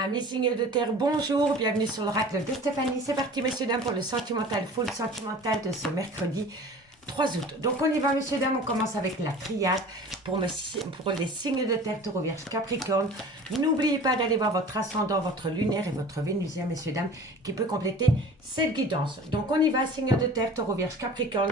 Amis signes de terre, bonjour, bienvenue sur l'oracle de Stéphanie. C'est parti messieurs dames pour le sentimental, full sentimental de ce mercredi 3 août. Donc on y va messieurs dames, on commence avec la triade pour les signes de terre, taureau, vierge, capricorne. N'oubliez pas d'aller voir votre ascendant, votre lunaire et votre vénusien messieurs dames qui peut compléter cette guidance. Donc on y va, signes de terre, taureau, vierge, capricorne.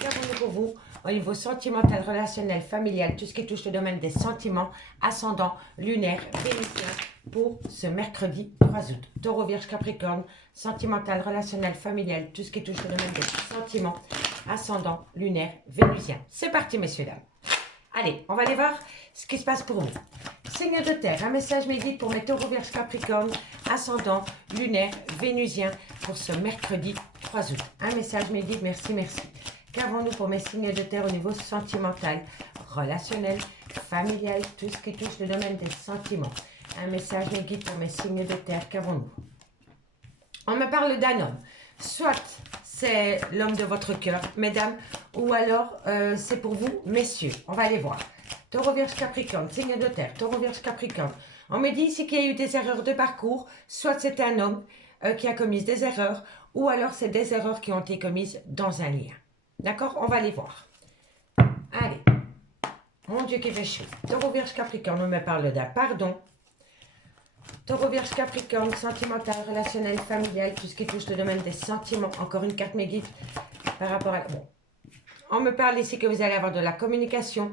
Qu'avons-nous pour vous au niveau sentimental, relationnel, familial, tout ce qui touche le domaine des sentiments, ascendant, lunaire, vénusien pour ce mercredi 3 août. Taureau, vierge, capricorne, sentimental, relationnel, familial, tout ce qui touche le domaine des sentiments, ascendant, lunaire, vénusien. C'est parti messieurs, dames. Allez, on va aller voir ce qui se passe pour vous. Signe de terre, un message médite pour mes taureaux, vierge, capricorne, ascendant, lunaire, vénusien pour ce mercredi 3 août. Un message médite, merci, merci. Qu'avons-nous pour mes signes de terre au niveau sentimental, relationnel, familial, tout ce qui touche le domaine des sentiments? Un message me guide pour mes signes de terre, qu'avons-nous? On me parle d'un homme. Soit c'est l'homme de votre cœur, mesdames, ou alors c'est pour vous, messieurs. On va aller voir. Taureau, vierge, capricorne, signe de terre, taureau, vierge, capricorne. On me dit ici qu'il y a eu des erreurs de parcours. Soit c'est un homme qui a commis des erreurs, ou alors c'est des erreurs qui ont été commises dans un lien. D'accord? On va aller voir. Allez. Mon Dieu qui fait chaud. Taureau, vierge, capricorne, on me parle d'un pardon. Taureau, vierge, capricorne, sentimental, relationnel, familial, tout ce qui touche le domaine des sentiments. Encore une carte me guide par rapport à... Bon. On me parle ici que vous allez avoir de la communication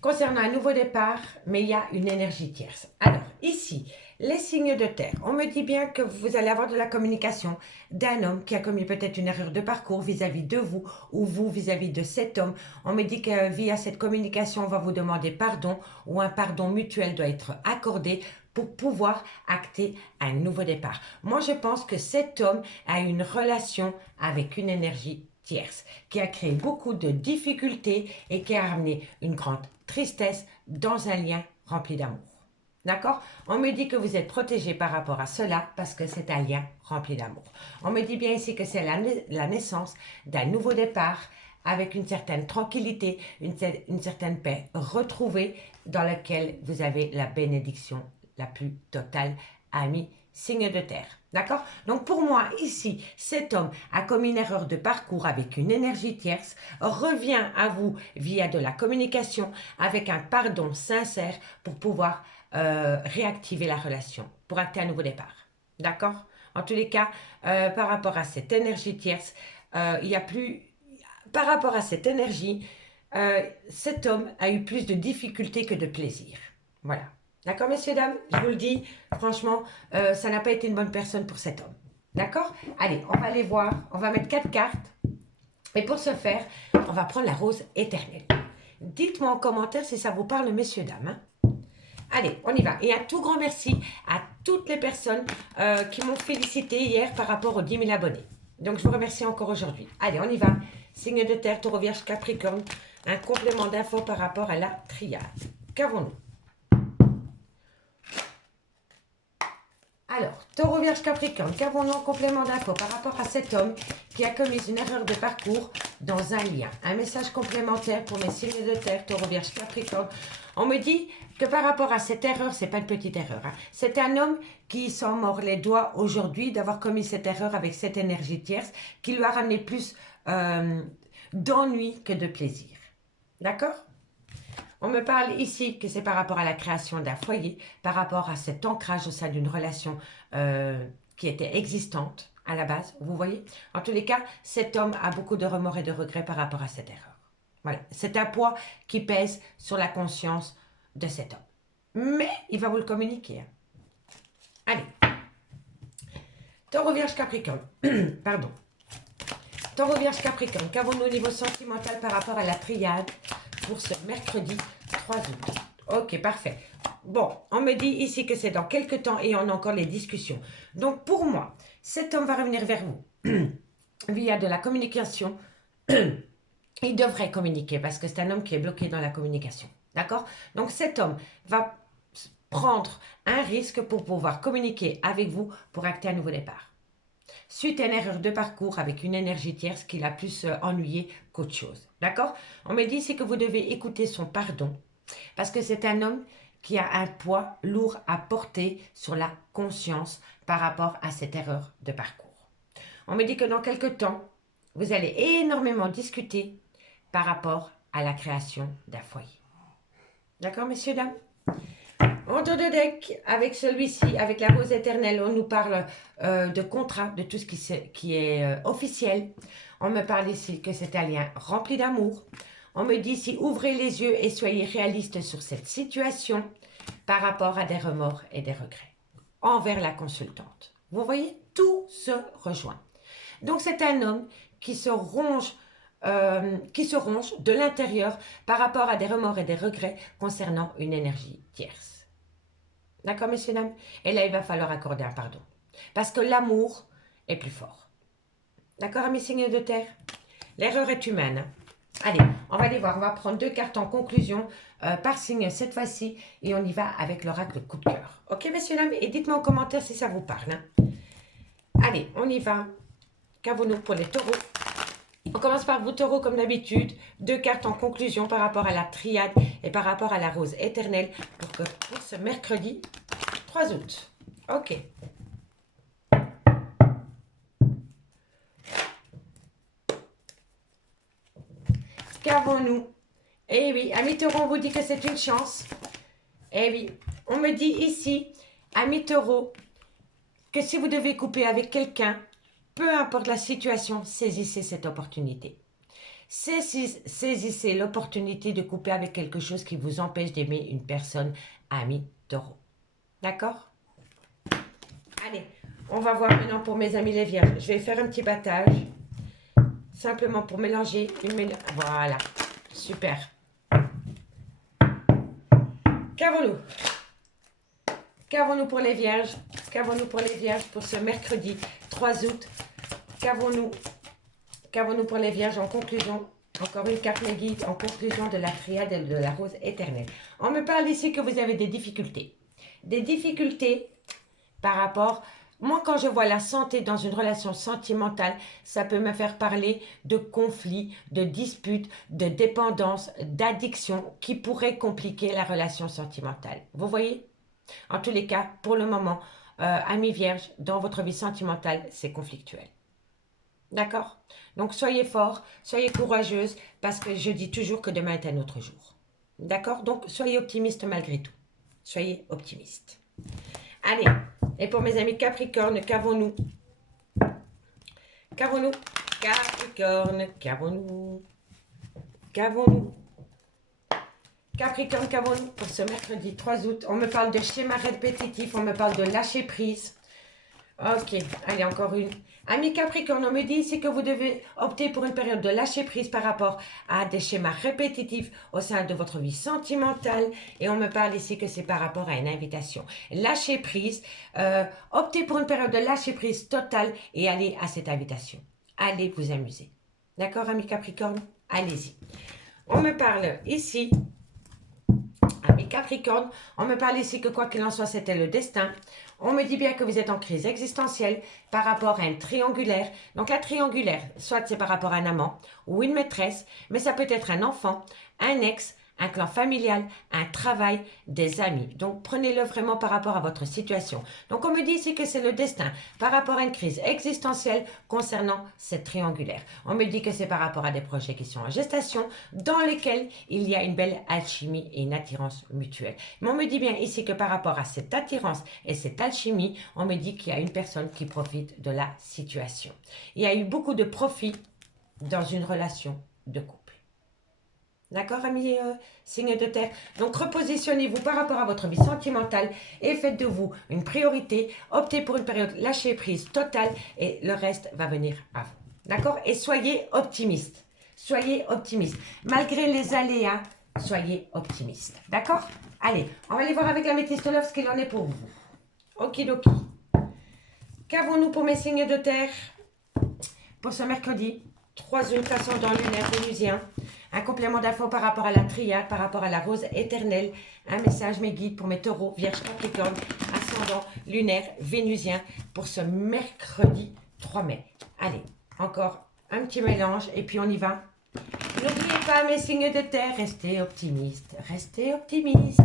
concernant un nouveau départ, mais il y a une énergie tierce. Alors, ici, les signes de terre. On me dit bien que vous allez avoir de la communication d'un homme qui a commis peut-être une erreur de parcours vis-à-vis de vous ou vous vis-à-vis de cet homme. On me dit que via cette communication, on va vous demander pardon ou un pardon mutuel doit être accordé pour pouvoir acter un nouveau départ. Moi, je pense que cet homme a une relation avec une énergie tierce qui a créé beaucoup de difficultés et qui a amené une grande tristesse dans un lien rempli d'amour. D'accord? On me dit que vous êtes protégé par rapport à cela parce que c'est un lien rempli d'amour. On me dit bien ici que c'est la naissance d'un nouveau départ avec une certaine tranquillité, une certaine paix retrouvée dans laquelle vous avez la bénédiction la plus totale, amis, signe de terre. D'accord? Donc pour moi, ici, cet homme a commis une erreur de parcours avec une énergie tierce, revient à vous via de la communication avec un pardon sincère pour pouvoir réactiver la relation, pour acter un nouveau départ. D'accord? En tous les cas, par rapport à cette énergie tierce, il y a plus... Par rapport à cette énergie, cet homme a eu plus de difficultés que de plaisir. Voilà. D'accord, messieurs, dames? Je vous le dis, franchement, ça n'a pas été une bonne personne pour cet homme. D'accord? Allez, on va aller voir. On va mettre 4 cartes. Et pour ce faire, on va prendre la rose éternelle. Dites-moi en commentaire si ça vous parle, messieurs, dames. Hein? Allez, on y va. Et un tout grand merci à toutes les personnes qui m'ont félicité hier par rapport aux 10 000 abonnés. Donc, je vous remercie encore aujourd'hui. Allez, on y va. Signe de terre, taureau, vierge, capricorne. Un complément d'infos par rapport à la triade. Qu'avons-nous? Alors, taureau, vierge, capricorne, qu'avons-nous en complément d'infos par rapport à cet homme qui a commis une erreur de parcours dans un lien? Un message complémentaire pour mes signes de terre, taureau, vierge, capricorne. On me dit que par rapport à cette erreur, c'est pas une petite erreur. Hein. C'est un homme qui s'en mord les doigts aujourd'hui d'avoir commis cette erreur avec cette énergie tierce qui lui a ramené plus d'ennui que de plaisir. D'accord? On me parle ici que c'est par rapport à la création d'un foyer, par rapport à cet ancrage au sein d'une relation qui était existante à la base, vous voyez? En tous les cas, cet homme a beaucoup de remords et de regrets par rapport à cette erreur. Voilà, c'est un poids qui pèse sur la conscience de cet homme. Mais il va vous le communiquer. Hein. Allez. Taureau, vierge, capricorne. Pardon. Taureau, vierge, capricorne. Qu'avons-nous au niveau sentimental par rapport à la triade pour ce mercredi 3 août. Ok, parfait. Bon, on me dit ici que c'est dans quelques temps et on a encore les discussions. Donc, pour moi, cet homme va revenir vers vous via de la communication. Il devrait communiquer parce que c'est un homme qui est bloqué dans la communication. D'accord? Donc, cet homme va prendre un risque pour pouvoir communiquer avec vous pour acter un nouveau départ. Suite à une erreur de parcours avec une énergie tierce qui l'a plus ennuyé qu'autre chose. D'accord? On me dit ici que vous devez écouter son pardon. Parce que c'est un homme qui a un poids lourd à porter sur la conscience par rapport à cette erreur de parcours. On me dit que dans quelques temps, vous allez énormément discuter par rapport à la création d'un foyer. D'accord, messieurs, dames? En dos de deck, avec celui-ci, avec la rose éternelle, on nous parle de contrat, de tout ce qui est officiel. On me parle ici que c'est un lien rempli d'amour. On me dit ici, ouvrez les yeux et soyez réalistes sur cette situation par rapport à des remords et des regrets envers la consultante. Vous voyez, tout se rejoint. Donc, c'est un homme qui se ronge de l'intérieur par rapport à des remords et des regrets concernant une énergie tierce. D'accord, messieurs, dames? Et là, il va falloir accorder un pardon. Parce que l'amour est plus fort. D'accord, amis signes de terre? L'erreur est humaine. Allez, on va aller voir. On va prendre 2 cartes en conclusion par signe cette fois-ci. Et on y va avec l'oracle coup de cœur. Ok, messieurs, dames? Et dites-moi en commentaire si ça vous parle. Hein. Allez, on y va. Qu'avons-nous pour les taureaux? On commence par vous, taureaux, comme d'habitude. 2 cartes en conclusion par rapport à la triade et par rapport à la rose éternelle pour ce mercredi 3 août. Ok. Qu'avons-nous? Eh oui, amis taureaux, on vous dit que c'est une chance. Eh oui, on me dit ici, amis taureaux, que si vous devez couper avec quelqu'un, peu importe la situation, saisissez cette opportunité. Saisissez l'opportunité de couper avec quelque chose qui vous empêche d'aimer une personne, ami taureau. D'accord? Allez, on va voir maintenant pour mes amis les vierges. Je vais faire un petit battage. Simplement pour mélanger Voilà, super. Qu'avons-nous? Qu'avons-nous pour les vierges? Qu'avons-nous pour les vierges pour ce mercredi 3 août? Qu'avons-nous pour les vierges en conclusion? Encore une carte mes guides en conclusion de la triade et de la rose éternelle. On me parle ici que vous avez des difficultés. Des difficultés par rapport... Moi, quand je vois la santé dans une relation sentimentale, ça peut me faire parler de conflits, de disputes, de dépendance, d'addiction qui pourraient compliquer la relation sentimentale. Vous voyez? En tous les cas, pour le moment, amis vierges, dans votre vie sentimentale, c'est conflictuel. D'accord? Donc, soyez forts, soyez courageuses, parce que je dis toujours que demain est un autre jour. D'accord? Donc, soyez optimistes malgré tout. Soyez optimistes. Allez, et pour mes amis Capricorne, qu'avons-nous? Qu'avons-nous? Capricorne, qu'avons-nous? Qu'avons-nous? Capricorne, qu'avons-nous pour ce mercredi 3 août? On me parle de schéma répétitif, on me parle de lâcher prise. Ok, allez, encore une. Ami Capricorne, on me dit ici que vous devez opter pour une période de lâcher prise par rapport à des schémas répétitifs au sein de votre vie sentimentale. Et on me parle ici que c'est par rapport à une invitation. Lâcher prise, optez pour une période de lâcher prise totale et allez à cette invitation. Allez vous amuser. D'accord, ami Capricorne? Allez-y. On me parle ici... Ami Capricorne, on me parle ici que quoi qu'il en soit, c'était le destin. On me dit bien que vous êtes en crise existentielle par rapport à une triangulaire. Donc la triangulaire, soit c'est par rapport à un amant ou une maîtresse, mais ça peut être un enfant, un ex, un clan familial, un travail, des amis. Donc prenez-le vraiment par rapport à votre situation. Donc on me dit ici que c'est le destin par rapport à une crise existentielle concernant cette triangulaire. On me dit que c'est par rapport à des projets qui sont en gestation dans lesquels il y a une belle alchimie et une attirance mutuelle. Mais on me dit bien ici que par rapport à cette attirance et cette alchimie, on me dit qu'il y a une personne qui profite de la situation. Il y a eu beaucoup de profit dans une relation de couple. D'accord, amis signes de terre? Donc, repositionnez-vous par rapport à votre vie sentimentale et faites de vous une priorité. Optez pour une période lâcher prise totale et le reste va venir à vous. D'accord? Et soyez optimistes. Soyez optimistes. Malgré les aléas, soyez optimistes. D'accord? Allez, on va aller voir avec la métisse de l'œuf ce qu'il en est pour vous. Okidoki. Qu'avons-nous pour mes signes de terre? Pour ce mercredi 3 août, ascendant lunaire vénusien. Un complément d'infos par rapport à la triade, par rapport à la rose éternelle. Un message, mes guides pour mes taureaux, vierge, capricorne, ascendant lunaire vénusien pour ce mercredi 3 mai. Allez, encore un petit mélange et puis on y va. N'oubliez pas mes signes de terre, restez optimistes. Restez optimistes.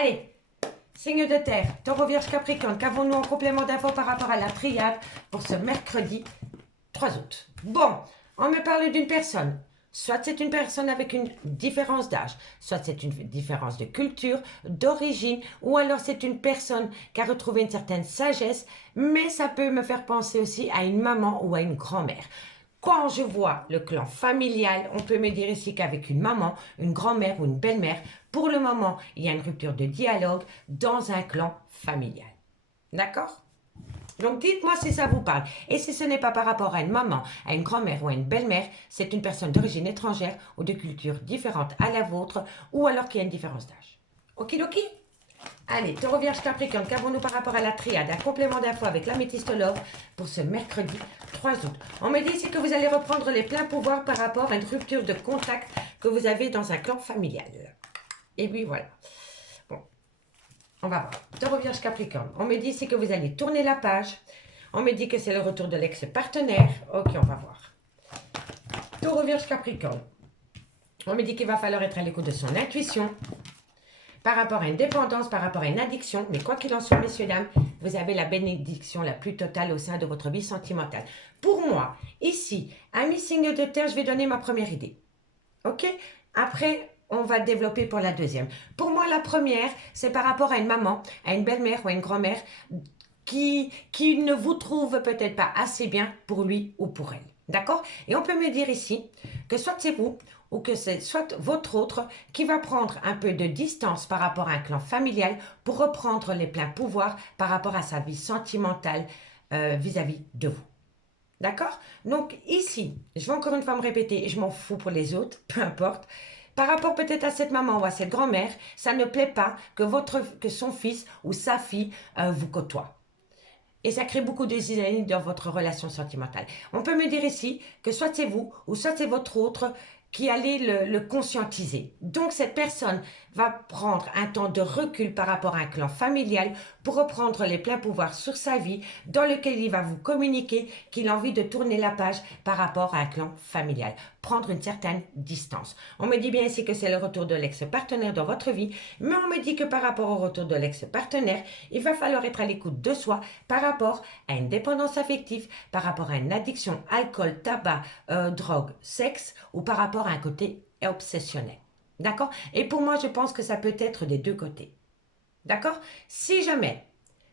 Allez, signe de terre, taureau, vierge, capricorne, qu'avons-nous en complément d'infos par rapport à la triade pour ce mercredi 3 août? Bon, on me parle d'une personne. Soit c'est une personne avec une différence d'âge, soit c'est une différence de culture, d'origine, ou alors c'est une personne qui a retrouvé une certaine sagesse, mais ça peut me faire penser aussi à une maman ou à une grand-mère. Quand je vois le clan familial, on peut me dire ici qu'avec une maman, une grand-mère ou une belle-mère, pour le moment, il y a une rupture de dialogue dans un clan familial. D'accord? Donc dites-moi si ça vous parle. Et si ce n'est pas par rapport à une maman, à une grand-mère ou à une belle-mère, c'est une personne d'origine étrangère ou de culture différente à la vôtre, ou alors qu'il y a une différence d'âge. Okidoki? Allez, taureau, vierge, capricorne, qu'avons-nous par rapport à la triade? Un complément d'infos avec l'améthyste love pour ce mercredi 3 août. On me dit ici que vous allez reprendre les pleins pouvoirs par rapport à une rupture de contact que vous avez dans un clan familial. Et puis voilà. Bon, on va voir. Taureau, vierge, capricorne. On me dit ici que vous allez tourner la page. On me dit que c'est le retour de l'ex-partenaire. Ok, on va voir. Taureau, vierge, capricorne. On me dit qu'il va falloir être à l'écoute de son intuition par rapport à une dépendance, par rapport à une addiction. Mais quoi qu'il en soit, messieurs, dames, vous avez la bénédiction la plus totale au sein de votre vie sentimentale. Pour moi, ici, un signe de terre, je vais donner ma première idée. Ok? Après, on va développer pour la deuxième. Pour moi, la première, c'est par rapport à une maman, à une belle-mère ou à une grand-mère qui ne vous trouve peut-être pas assez bien pour lui ou pour elle. D'accord? Et on peut me dire ici que soit c'est vous ou que c'est soit votre autre qui va prendre un peu de distance par rapport à un clan familial pour reprendre les pleins pouvoirs par rapport à sa vie sentimentale vis-à-vis de vous. D'accord? Donc ici, je vais encore une fois me répéter, et je m'en fous pour les autres, peu importe. Par rapport peut-être à cette maman ou à cette grand-mère, ça ne plaît pas que son fils ou sa fille vous côtoie. Et ça crée beaucoup de désharmonie dans votre relation sentimentale. On peut me dire ici que soit c'est vous ou soit c'est votre autre qui allez le conscientiser. Donc cette personne va prendre un temps de recul par rapport à un clan familial pour reprendre les pleins pouvoirs sur sa vie dans lequel il va vous communiquer qu'il a envie de tourner la page par rapport à un clan familial. Prendre une certaine distance. On me dit bien ici que c'est le retour de l'ex-partenaire dans votre vie, mais on me dit que par rapport au retour de l'ex-partenaire, il va falloir être à l'écoute de soi par rapport à une dépendance affective, par rapport à une addiction, alcool, tabac, drogue, sexe, ou par rapport à un côté obsessionnel. D'accord? Et pour moi, je pense que ça peut être des deux côtés. D'accord? Si jamais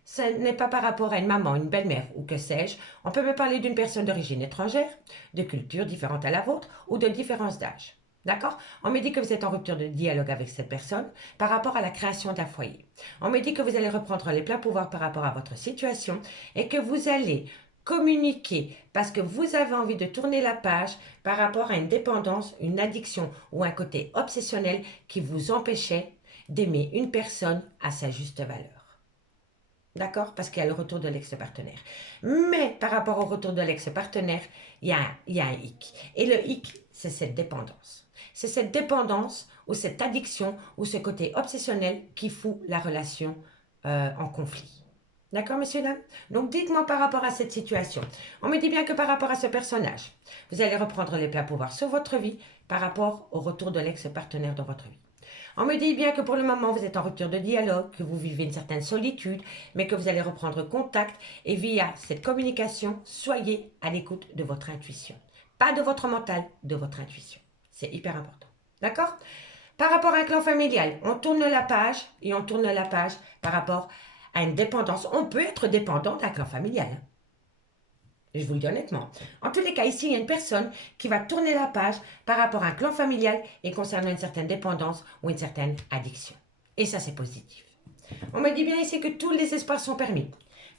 ce n'est pas par rapport à une maman, une belle-mère ou que sais-je, on peut me parler d'une personne d'origine étrangère, de culture différente à la vôtre ou de différence d'âge. D'accord? On me dit que vous êtes en rupture de dialogue avec cette personne par rapport à la création d'un foyer. On me dit que vous allez reprendre les pleins pouvoirs par rapport à votre situation et que vous allez communiquer parce que vous avez envie de tourner la page par rapport à une dépendance, une addiction ou un côté obsessionnel qui vous empêchait d'aimer une personne à sa juste valeur. D'accord? Parce qu'il y a le retour de l'ex-partenaire. Mais par rapport au retour de l'ex-partenaire, il y a un hic. Et le hic, c'est cette dépendance. C'est cette dépendance ou cette addiction ou ce côté obsessionnel qui fout la relation en conflit. D'accord, messieurs, dames? Donc, dites-moi par rapport à cette situation. On me dit bien que par rapport à ce personnage, vous allez reprendre les pleins pouvoirs sur votre vie par rapport au retour de l'ex-partenaire dans votre vie. On me dit bien que pour le moment, vous êtes en rupture de dialogue, que vous vivez une certaine solitude, mais que vous allez reprendre contact et via cette communication, soyez à l'écoute de votre intuition. Pas de votre mental, de votre intuition. C'est hyper important. D'accord? Par rapport à un clan familial, on tourne la page et on tourne la page par rapport à une dépendance. On peut être dépendant d'un clan familial. Je vous le dis honnêtement. En tous les cas, ici, il y a une personne qui va tourner la page par rapport à un clan familial et concernant une certaine dépendance ou une certaine addiction. Et ça, c'est positif. On me dit bien ici que tous les espoirs sont permis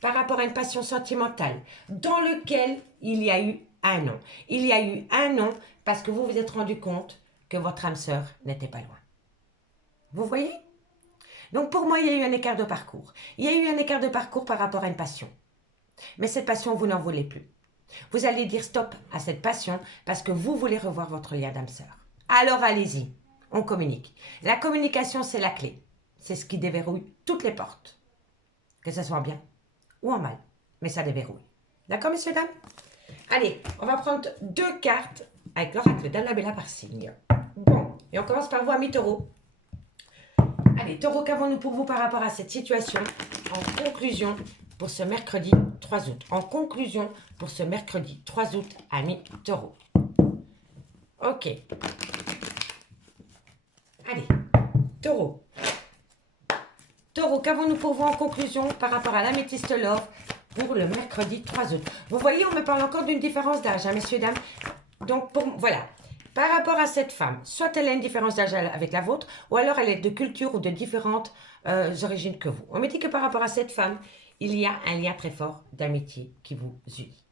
par rapport à une passion sentimentale dans lequel il y a eu un non. Il y a eu un non parce que vous vous êtes rendu compte que votre âme sœur n'était pas loin. Vous voyez? Donc pour moi, il y a eu un écart de parcours. Il y a eu un écart de parcours par rapport à une passion. Mais cette passion, vous n'en voulez plus. Vous allez dire stop à cette passion parce que vous voulez revoir votre lien d'âme sœur. Alors allez-y, on communique. La communication, c'est la clé. C'est ce qui déverrouille toutes les portes. Que ce soit en bien ou en mal. Mais ça déverrouille. D'accord, messieurs, dames? Allez, on va prendre 2 cartes avec l'oracle d'Annabella par signe. Bon, et on commence par vous, amis taureaux. Allez. Allez, taureau, qu'avons-nous pour vous par rapport à cette situation? En conclusion, pour ce mercredi 3 août. En conclusion, pour ce mercredi 3 août, amis taureau. Ok. Allez, taureau. Taureau, qu'avons-nous pour vous en conclusion par rapport à l'améthyste love pour le mercredi 3 août? Vous voyez, on me parle encore d'une différence d'âge, hein, messieurs, dames. Donc, voilà. Par rapport à cette femme, soit elle a une différence d'âge avec la vôtre, ou alors elle est de culture ou de différentes origines que vous. On me dit que par rapport à cette femme, il y a un lien très fort d'amitié qui vous unit.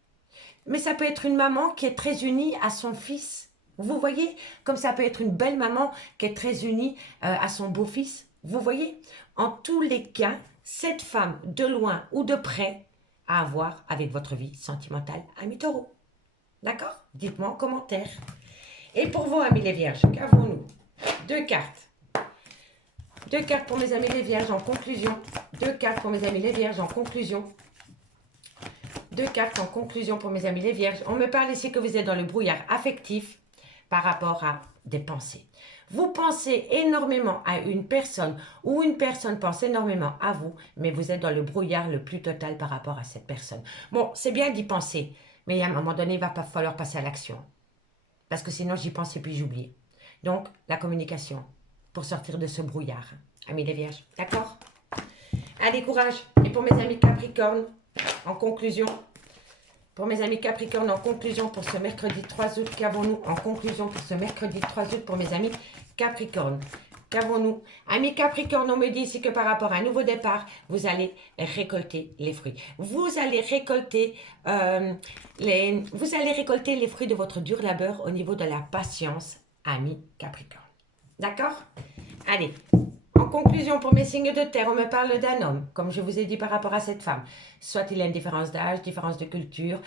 Mais ça peut être une maman qui est très unie à son fils. Vous voyez? Comme ça peut être une belle maman qui est très unie à son beau-fils. Vous voyez? En tous les cas, cette femme, de loin ou de près, a à voir avec votre vie sentimentale, amis taureau. D'accord? Dites-moi en commentaire. Et pour vous, amis les vierges, qu'avons-nous? 2 cartes. 2 cartes pour mes amis les vierges en conclusion. 2 cartes pour mes amis les vierges en conclusion. 2 cartes en conclusion pour mes amis les vierges. On me parle ici que vous êtes dans le brouillard affectif par rapport à des pensées. Vous pensez énormément à une personne ou une personne pense énormément à vous, mais vous êtes dans le brouillard le plus total par rapport à cette personne. Bon, c'est bien d'y penser, mais à un moment donné, il va pas falloir passer à l'action. Parce que sinon, j'y pense et puis j'oublie. Donc, la communication pour sortir de ce brouillard. Amis les vierges, d'accord? Allez, courage. Et pour mes amis Capricorne, en conclusion, pour mes amis Capricorne, en conclusion pour ce mercredi 3 août, qu'avons-nous en conclusion pour ce mercredi 3 août pour mes amis Capricorne? Qu'avons-nous? Amis Capricorne, on me dit ici que par rapport à un nouveau départ, vous allez récolter les fruits. Vous allez récolter les fruits de votre dur labeur au niveau de la patience, amis Capricorne. D'accord? Allez. En conclusion, pour mes signes de terre, on me parle d'un homme, comme je vous ai dit par rapport à cette femme. Soit il a une différence d'âge, différence de culture,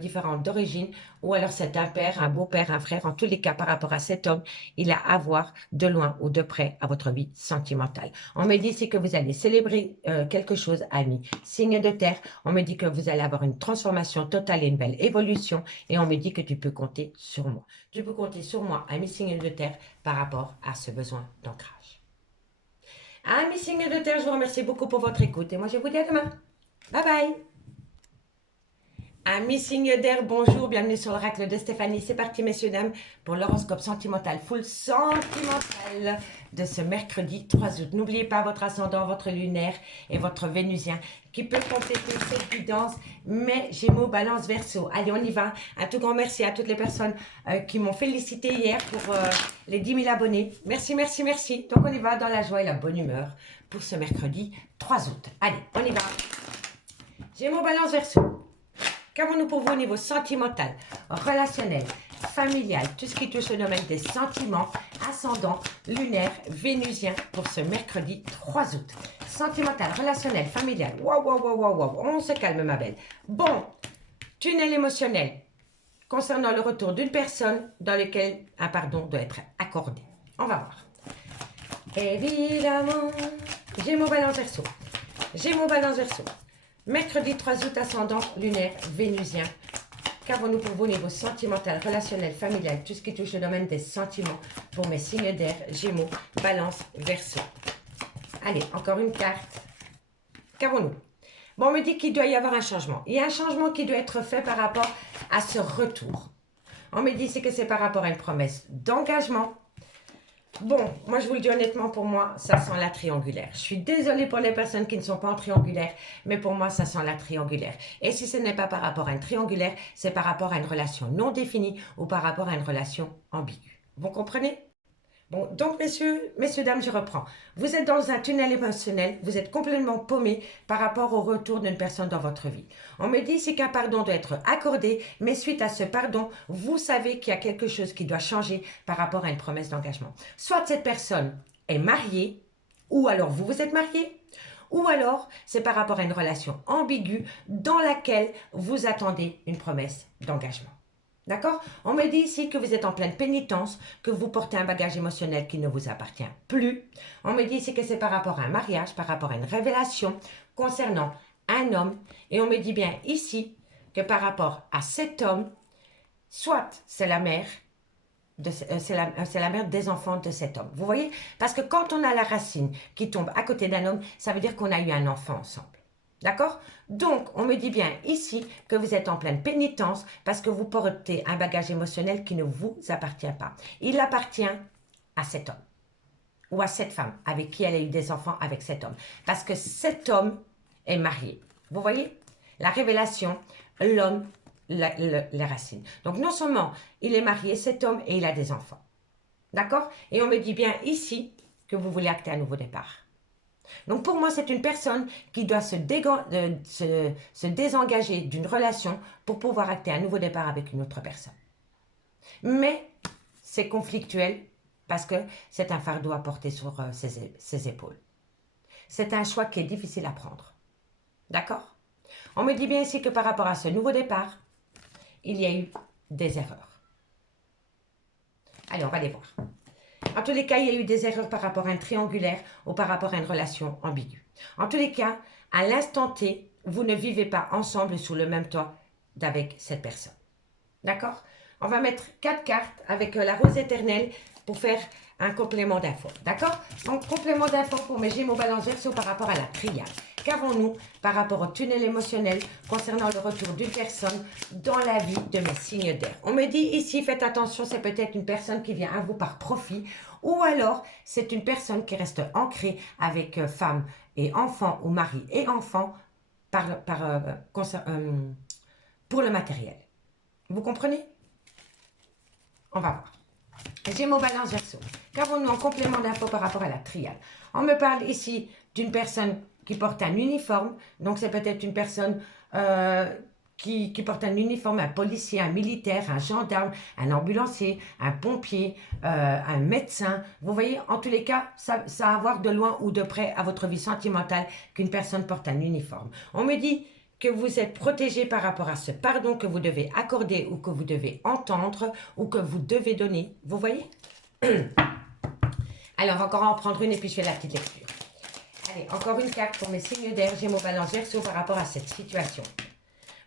différente d'origine, ou alors c'est un père, un beau-père, un frère. En tous les cas, par rapport à cet homme, il a à voir de loin ou de près à votre vie sentimentale. On me dit ici que vous allez célébrer quelque chose, amis. Signe de terre, on me dit que vous allez avoir une transformation totale et une belle évolution. Et on me dit que tu peux compter sur moi. Tu peux compter sur moi, amis signe de terre, par rapport à ce besoin d'ancrage. Amis signes de terre, je vous remercie beaucoup pour votre écoute et moi je vous dis à demain. Bye bye. Amis signes d'air, bonjour, bienvenue sur l'oracle de Stéphanie. C'est parti messieurs, dames, pour l'horoscope sentimental, full sentimental de ce mercredi 3 août. N'oubliez pas votre ascendant, votre lunaire et votre vénusien qui peut compléter cette guidance, mais Gémeaux, Balance, Verseau. Allez, on y va. Un tout grand merci à toutes les personnes qui m'ont félicité hier pour les 10 000 abonnés. Merci, merci, merci. Donc on y va dans la joie et la bonne humeur pour ce mercredi 3 août. Allez, on y va. Gémeaux, Balance, Verseau. Qu'avons-nous pour vous au niveau sentimental, relationnel, familial, tout ce qui touche au domaine des sentiments, ascendant, lunaire, vénusien pour ce mercredi 3 août. Sentimental, relationnel, familial, waouh, waouh, waouh, waouh, waouh, on se calme ma belle. Bon, tunnel émotionnel, concernant le retour d'une personne dans lequel un pardon doit être accordé. On va voir. Évidemment, Gémeaux, Balance, Verseau. Gémeaux, Balance, Verseau. Mercredi 3 août, ascendant, lunaire, vénusien. Qu'avons-nous pour vous au niveau sentimental, relationnel, familial, tout ce qui touche le domaine des sentiments pour mes signes d'air, Gémeaux, Balance, Verseau. Allez, encore une carte. Qu'avons-nous? Bon, on me dit qu'il doit y avoir un changement. Il y a un changement qui doit être fait par rapport à ce retour. On me dit que c'est par rapport à une promesse d'engagement. Bon, moi je vous le dis honnêtement, pour moi, ça sent la triangulaire. Je suis désolée pour les personnes qui ne sont pas en triangulaire, mais pour moi, ça sent la triangulaire. Et si ce n'est pas par rapport à une triangulaire, c'est par rapport à une relation non définie ou par rapport à une relation ambiguë. Vous comprenez? Bon, donc messieurs, dames, je reprends. Vous êtes dans un tunnel émotionnel, vous êtes complètement paumé par rapport au retour d'une personne dans votre vie. On me dit ici qu'un pardon doit être accordé, mais suite à ce pardon, vous savez qu'il y a quelque chose qui doit changer par rapport à une promesse d'engagement. Soit cette personne est mariée, ou alors vous vous êtes marié, ou alors c'est par rapport à une relation ambiguë dans laquelle vous attendez une promesse d'engagement. D'accord? On me dit ici que vous êtes en pleine pénitence, que vous portez un bagage émotionnel qui ne vous appartient plus. On me dit ici que c'est par rapport à un mariage, par rapport à une révélation concernant un homme. Et on me dit bien ici que par rapport à cet homme, soit c'est la mère, c'est la mère des enfants de cet homme. Vous voyez? Parce que quand on a la racine qui tombe à côté d'un homme, ça veut dire qu'on a eu un enfant ensemble. D'accord? Donc, on me dit bien ici que vous êtes en pleine pénitence parce que vous portez un bagage émotionnel qui ne vous appartient pas. Il appartient à cet homme ou à cette femme avec qui elle a eu des enfants avec cet homme. Parce que cet homme est marié. Vous voyez? La révélation, l'homme, les racines. Donc, non seulement il est marié, cet homme, et il a des enfants. D'accord? Et on me dit bien ici que vous voulez acter un nouveau départ. Donc, pour moi, c'est une personne qui doit se désengager d'une relation pour pouvoir acter un nouveau départ avec une autre personne. Mais c'est conflictuel parce que c'est un fardeau à porter sur ses épaules. C'est un choix qui est difficile à prendre. D'accord? On me dit bien ici que par rapport à ce nouveau départ, il y a eu des erreurs. Allez, on va les voir. En tous les cas, il y a eu des erreurs par rapport à un triangulaire ou par rapport à une relation ambiguë. En tous les cas, à l'instant T, vous ne vivez pas ensemble sous le même toit avec cette personne. D'accord? On va mettre 4 cartes avec la rose éternelle pour faire un complément d'info. D'accord? Donc, complément d'info pour mes Gémeaux Balance Verseau par rapport à la triade. Qu'avons-nous par rapport au tunnel émotionnel concernant le retour d'une personne dans la vie de mes signes d'air? On me dit ici, faites attention, c'est peut-être une personne qui vient à vous par profit ou alors c'est une personne qui reste ancrée avec femme et enfant ou mari et enfant pour le matériel. Vous comprenez? On va voir. Gémeaux, Balance, Verseau. Qu'avons-nous en complément d'info par rapport à la triade? On me parle ici d'une personne qui porte un uniforme. Donc, c'est peut-être une personne qui porte un uniforme, un policier, un militaire, un gendarme, un ambulancier, un pompier, un médecin. Vous voyez, en tous les cas, ça a à voir de loin ou de près à votre vie sentimentale qu'une personne porte un uniforme. On me dit que vous êtes protégé par rapport à ce pardon que vous devez accorder ou que vous devez entendre ou que vous devez donner. Vous voyez? Allez, on va encore en prendre une et puis je fais la petite lecture. Allez, encore une carte pour mes signes d'air, Gémeaux, Balance, Verseau par rapport à cette situation.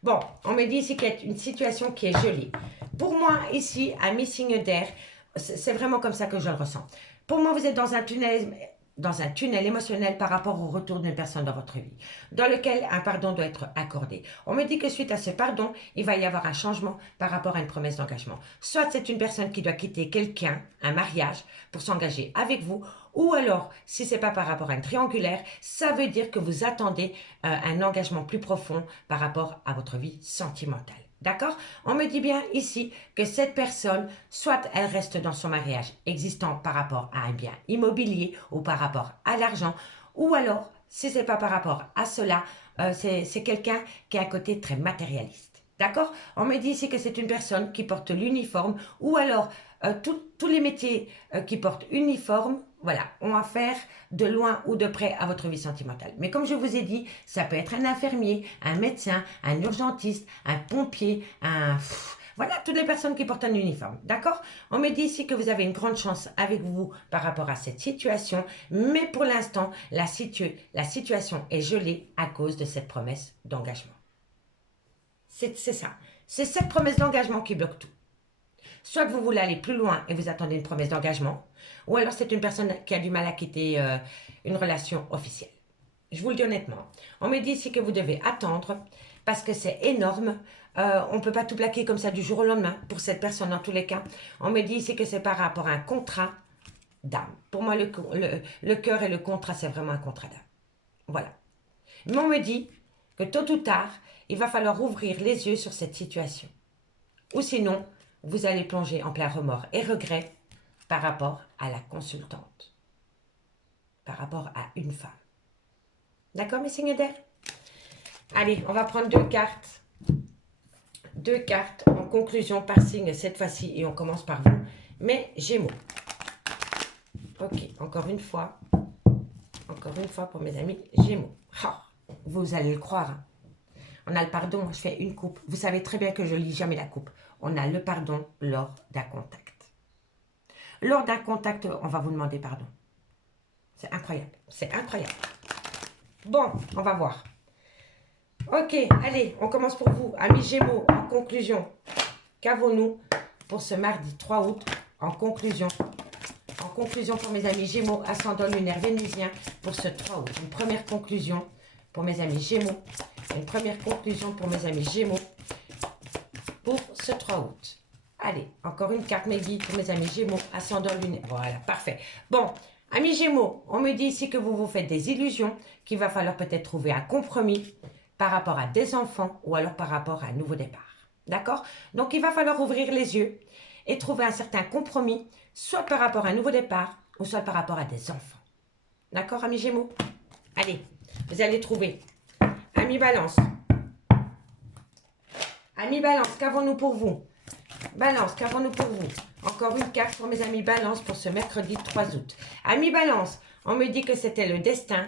Bon, on me dit ici qu'il y a une situation qui est jolie. Pour moi, ici, à mes signes d'air, c'est vraiment comme ça que je le ressens. Pour moi, vous êtes dans un tunnel émotionnel par rapport au retour d'une personne dans votre vie, dans lequel un pardon doit être accordé. On me dit que suite à ce pardon, il va y avoir un changement par rapport à une promesse d'engagement. Soit c'est une personne qui doit quitter quelqu'un, un mariage, pour s'engager avec vous, ou alors, si ce n'est pas par rapport à un triangulaire, ça veut dire que vous attendez un engagement plus profond par rapport à votre vie sentimentale. D'accord? On me dit bien ici que cette personne, soit elle reste dans son mariage existant par rapport à un bien immobilier ou par rapport à l'argent, ou alors, si ce n'est pas par rapport à cela, c'est quelqu'un qui est à côté très matérialiste. D'accord? On me dit ici que c'est une personne qui porte l'uniforme ou alors tous les métiers qui portent uniforme, voilà, ont affaire de loin ou de près à votre vie sentimentale. Mais comme je vous ai dit, ça peut être un infirmier, un médecin, un urgentiste, un pompier, voilà, toutes les personnes qui portent un uniforme, d'accord? On me dit ici que vous avez une grande chance avec vous par rapport à cette situation, mais pour l'instant, la situation est gelée à cause de cette promesse d'engagement. C'est ça. C'est cette promesse d'engagement qui bloque tout. Soit que vous voulez aller plus loin et vous attendez une promesse d'engagement, ou alors c'est une personne qui a du mal à quitter une relation officielle. Je vous le dis honnêtement. On me dit ici que vous devez attendre parce que c'est énorme. On ne peut pas tout plaquer comme ça du jour au lendemain pour cette personne dans tous les cas. On me dit ici que c'est par rapport à un contrat d'âme. Pour moi, le cœur et le contrat, c'est vraiment un contrat d'âme. Voilà. Mais on me dit que tôt ou tard, il va falloir ouvrir les yeux sur cette situation. Ou sinon, vous allez plonger en plein remords et regrets par rapport à la consultante, par rapport à une femme. D'accord, mes signes d'air? Allez, on va prendre 2 cartes. 2 cartes en conclusion par signe cette fois-ci et on commence par vous. Mes Gémeaux. Ok, encore une fois pour mes amis Gémeaux. Oh, vous allez le croire. Hein. On a le pardon, je fais une coupe. Vous savez très bien que je lis jamais la coupe. On a le pardon lors d'un contact. Lors d'un contact, on va vous demander pardon. C'est incroyable, c'est incroyable. Bon, on va voir. Ok, allez, on commence pour vous, amis Gémeaux, en conclusion. Qu'avons-nous pour ce mardi 3 août En conclusion pour mes amis Gémeaux, ascendant lunaire vénusien pour ce 3 août. Une première conclusion pour mes amis Gémeaux. Une première conclusion pour mes amis Gémeaux pour ce 3 août. Allez, encore une carte mes guides pour mes amis Gémeaux, ascendant lunaire. Voilà, parfait. Bon, amis Gémeaux, on me dit ici que vous vous faites des illusions, qu'il va falloir peut-être trouver un compromis par rapport à des enfants ou alors par rapport à un nouveau départ. D'accord? Donc, il va falloir ouvrir les yeux et trouver un certain compromis, soit par rapport à un nouveau départ ou soit par rapport à des enfants. D'accord, amis Gémeaux? Allez, vous allez trouver. Amis Balance. Amis Balance, qu'avons-nous pour vous? Balance, qu'avons-nous pour vous? Encore une carte pour mes amis Balance pour ce mercredi 3 août. Amis Balance, on me dit que c'était le destin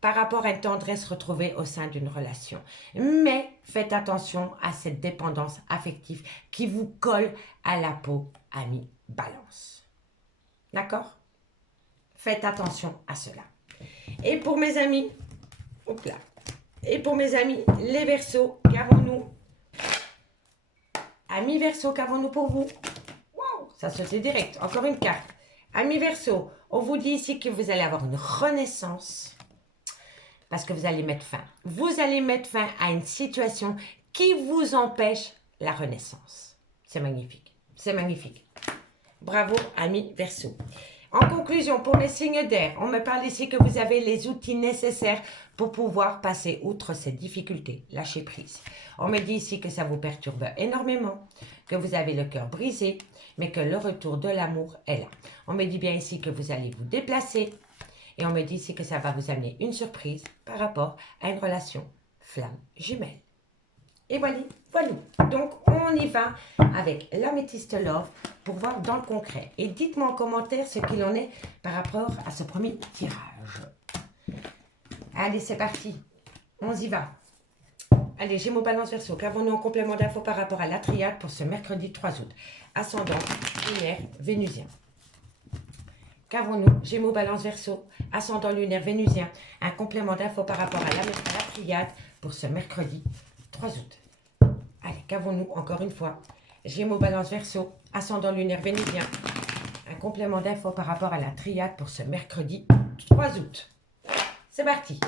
par rapport à une tendresse retrouvée au sein d'une relation. Mais faites attention à cette dépendance affective qui vous colle à la peau, amis Balance. D'accord? Faites attention à cela. Et pour mes amis, hop là, et pour mes amis les Verseaux, qu'avons-nous? Amis Verseaux, qu'avons-nous pour vous? Waouh, ça se fait direct. Encore une carte. Amis Verseaux, on vous dit ici que vous allez avoir une renaissance parce que vous allez mettre fin. Vous allez mettre fin à une situation qui vous empêche la renaissance. C'est magnifique. C'est magnifique. Bravo, amis Verseaux. En conclusion, pour les signes d'air, on me parle ici que vous avez les outils nécessaires pour pouvoir passer outre ces difficultés, lâcher prise. On me dit ici que ça vous perturbe énormément, que vous avez le cœur brisé, mais que le retour de l'amour est là. On me dit bien ici que vous allez vous déplacer et on me dit ici que ça va vous amener une surprise par rapport à une relation flamme jumelle. Et voilà, voilà. Donc, on y va avec l'améthyste love pour voir dans le concret. Et dites-moi en commentaire ce qu'il en est par rapport à ce premier tirage. Allez, c'est parti. On y va. Allez, Gémeaux, Balance, Verseau. Qu'avons-nous en complément d'infos par rapport à la triade pour ce mercredi 3 août? Ascendant, lunaire, vénusien. Qu'avons-nous? Gémeaux, Balance, Verseau. Ascendant, lunaire, vénusien. Un complément d'infos par rapport à la triade pour ce mercredi 3 août. Allez, qu'avons-nous encore une fois? Gémeaux, Balance, Verseau, ascendant lunaire vénusien. Un complément d'infos par rapport à la triade pour ce mercredi 3 août. C'est parti.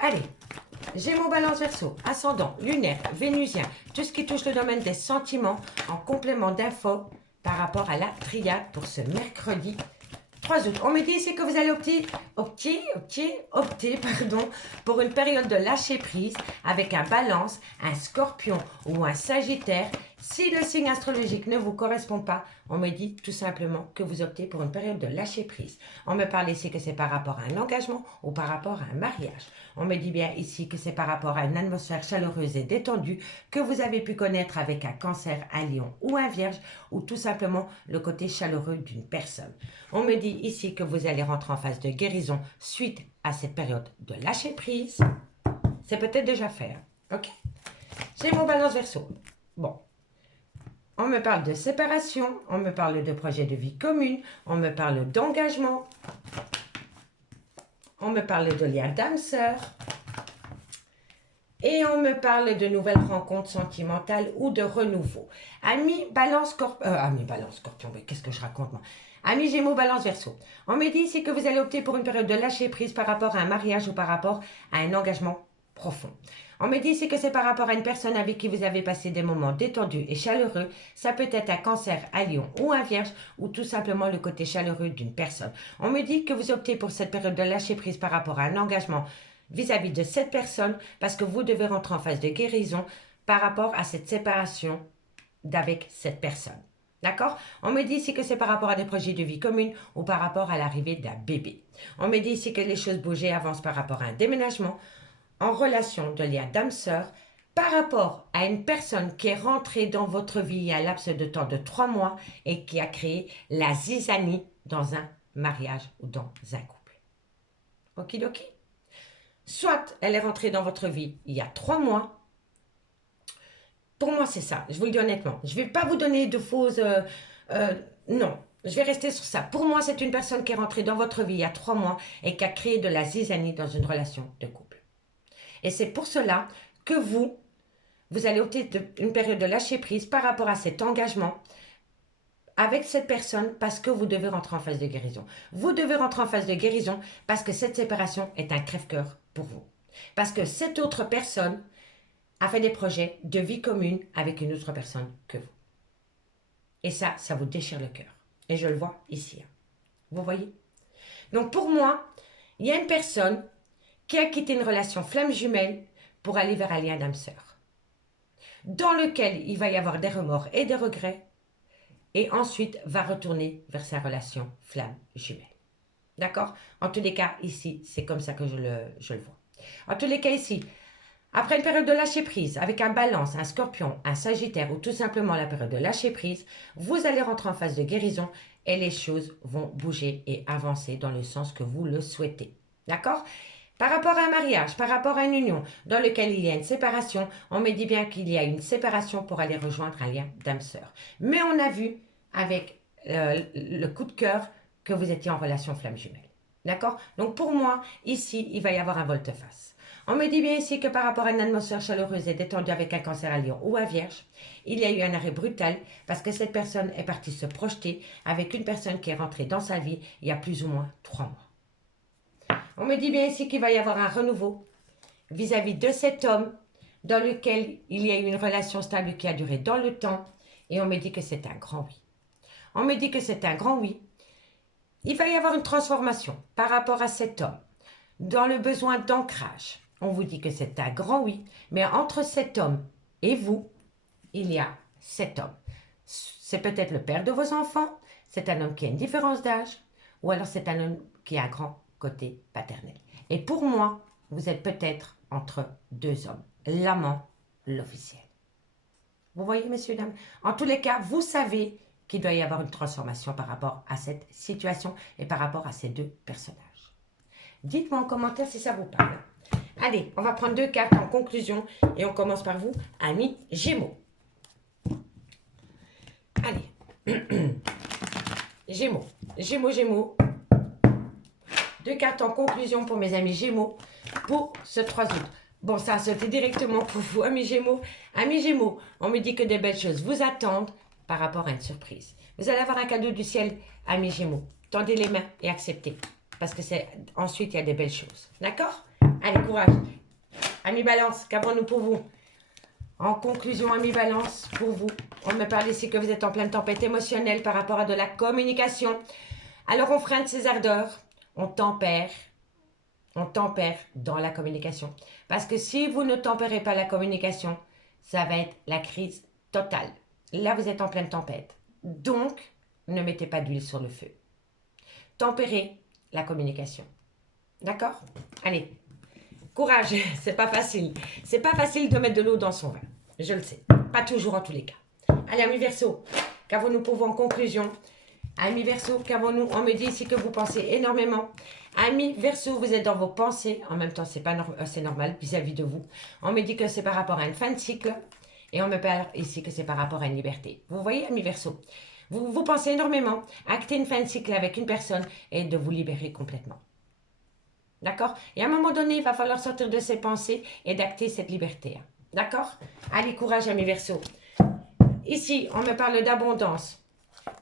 Allez, Gémeaux, Balance, Verseau, ascendant lunaire vénusien. Tout ce qui touche le domaine des sentiments en complément d'infos par rapport à la triade pour ce mercredi 3 août. On me dit ici que vous allez opter pour une période de lâcher prise avec un Balance, un Scorpion ou un Sagittaire. Si le signe astrologique ne vous correspond pas, on me dit tout simplement que vous optez pour une période de lâcher prise. On me parle ici que c'est par rapport à un engagement ou par rapport à un mariage. On me dit bien ici que c'est par rapport à une atmosphère chaleureuse et détendue que vous avez pu connaître avec un Cancer, un Lion ou un Vierge, ou tout simplement le côté chaleureux d'une personne. On me dit ici que vous allez rentrer en phase de guérison suite à cette période de lâcher prise. C'est peut-être déjà fait, hein? Ok? Gémeaux, Balance, Verseau. Bon. On me parle de séparation, on me parle de projet de vie commune, on me parle d'engagement, on me parle de lien d'âme-sœur et on me parle de nouvelles rencontres sentimentales ou de renouveau. Amis Balance Scorpion, mais qu'est-ce que je raconte moi? Amis Gémeaux, Balance, Verseau. On me dit ici que vous allez opter pour une période de lâcher prise par rapport à un mariage ou par rapport à un engagement profond. On me dit ici que c'est par rapport à une personne avec qui vous avez passé des moments détendus et chaleureux. Ça peut être un Cancer, un Lion ou un Vierge ou tout simplement le côté chaleureux d'une personne. On me dit que vous optez pour cette période de lâcher prise par rapport à un engagement vis-à-vis de cette personne parce que vous devez rentrer en phase de guérison par rapport à cette séparation d'avec cette personne. D'accord? On me dit ici que c'est par rapport à des projets de vie commune ou par rapport à l'arrivée d'un bébé. On me dit ici que les choses bougent et avancent par rapport à un déménagement, en relation de lien d'âme-sœur, par rapport à une personne qui est rentrée dans votre vie il y a un laps de temps de 3 mois et qui a créé la zizanie dans un mariage ou dans un couple. Okidoki? Soit elle est rentrée dans votre vie il y a 3 mois. Pour moi, c'est ça. Je vous le dis honnêtement. Je ne vais pas vous donner de fausses... non. Je vais rester sur ça. Pour moi, c'est une personne qui est rentrée dans votre vie il y a 3 mois et qui a créé de la zizanie dans une relation de couple. Et c'est pour cela que vous allez opter une période de lâcher prise par rapport à cet engagement avec cette personne parce que vous devez rentrer en phase de guérison. Vous devez rentrer en phase de guérison parce que cette séparation est un crève-cœur pour vous. Parce que cette autre personne a fait des projets de vie commune avec une autre personne que vous. Et ça vous déchire le cœur. Et je le vois ici. Vous voyez? Donc pour moi, il y a une personne qui a quitté une relation flamme jumelle pour aller vers un lien d'âme-sœur, dans lequel il va y avoir des remords et des regrets, et ensuite va retourner vers sa relation flamme jumelle. D'accord? En tous les cas, ici, c'est comme ça que je le vois. En tous les cas, ici, après une période de lâcher prise, avec un balance, un scorpion, un sagittaire, ou tout simplement la période de lâcher prise, vous allez rentrer en phase de guérison et les choses vont bouger et avancer dans le sens que vous le souhaitez. D'accord? Par rapport à un mariage, par rapport à une union dans lequel il y a une séparation, on me dit bien qu'il y a une séparation pour aller rejoindre un lien d'âme-sœur. Mais on a vu avec le coup de cœur que vous étiez en relation flamme jumelle. D'accord? Donc pour moi, ici, il va y avoir un volte-face. On me dit bien ici que par rapport à une atmosphère chaleureuse et détendue avec un cancer à Lion ou à Vierge, il y a eu un arrêt brutal parce que cette personne est partie se projeter avec une personne qui est rentrée dans sa vie il y a plus ou moins 3 mois. On me dit bien ici qu'il va y avoir un renouveau vis-à-vis de cet homme dans lequel il y a eu une relation stable qui a duré dans le temps et on me dit que c'est un grand oui. On me dit que c'est un grand oui. Il va y avoir une transformation par rapport à cet homme dans le besoin d'ancrage. On vous dit que c'est un grand oui, mais entre cet homme et vous, il y a cet homme. C'est peut-être le père de vos enfants, c'est un homme qui a une différence d'âge, ou alors c'est un homme qui a un grand côté paternel. Et pour moi, vous êtes peut-être entre 2 hommes, l'amant, l'officiel. Vous voyez, messieurs, dames? En tous les cas, vous savez qu'il doit y avoir une transformation par rapport à cette situation et par rapport à ces 2 personnages. Dites-moi en commentaire si ça vous parle. Allez, on va prendre 2 cartes en conclusion et on commence par vous, amis Gémeaux. Allez. Gémeaux. Gémeaux. 2 cartes en conclusion pour mes amis Gémeaux pour ce 3 août. Bon, ça a sauté directement pour vous, amis Gémeaux. Amis Gémeaux, on me dit que de belles choses vous attendent par rapport à une surprise. Vous allez avoir un cadeau du ciel, amis Gémeaux. Tendez les mains et acceptez. Parce que ensuite, il y a des belles choses. D'accord? Allez, courage. Amis Balance, qu'avons-nous pour vous? En conclusion, amis Balance, pour vous, on me parle ici que vous êtes en pleine tempête émotionnelle par rapport à de la communication. Alors, on freine ses ardeurs. On tempère dans la communication. Parce que si vous ne tempérez pas la communication, ça va être la crise totale. Là, vous êtes en pleine tempête. Donc, ne mettez pas d'huile sur le feu. Tempérez la communication. D'accord? Allez, courage, c'est pas facile. C'est pas facile de mettre de l'eau dans son vin. Je le sais. Pas toujours en tous les cas. Allez, amis Verseau, qu'avons-nous pour vous en conclusion? Amis Verseau, qu'avons-nous? On me dit ici que vous pensez énormément. Amis Verseau, vous êtes dans vos pensées. En même temps, c'est normal vis-à-vis de vous. On me dit que c'est par rapport à une fin de cycle. Et on me parle ici que c'est par rapport à une liberté. Vous voyez, amis Verseau? Vous pensez énormément, acter une fin de cycle avec une personne et de vous libérer complètement. D'accord? Et à un moment donné, il va falloir sortir de ses pensées et d'acter cette liberté. D'accord? Allez, courage, amis Verseau. Ici, on me parle d'abondance,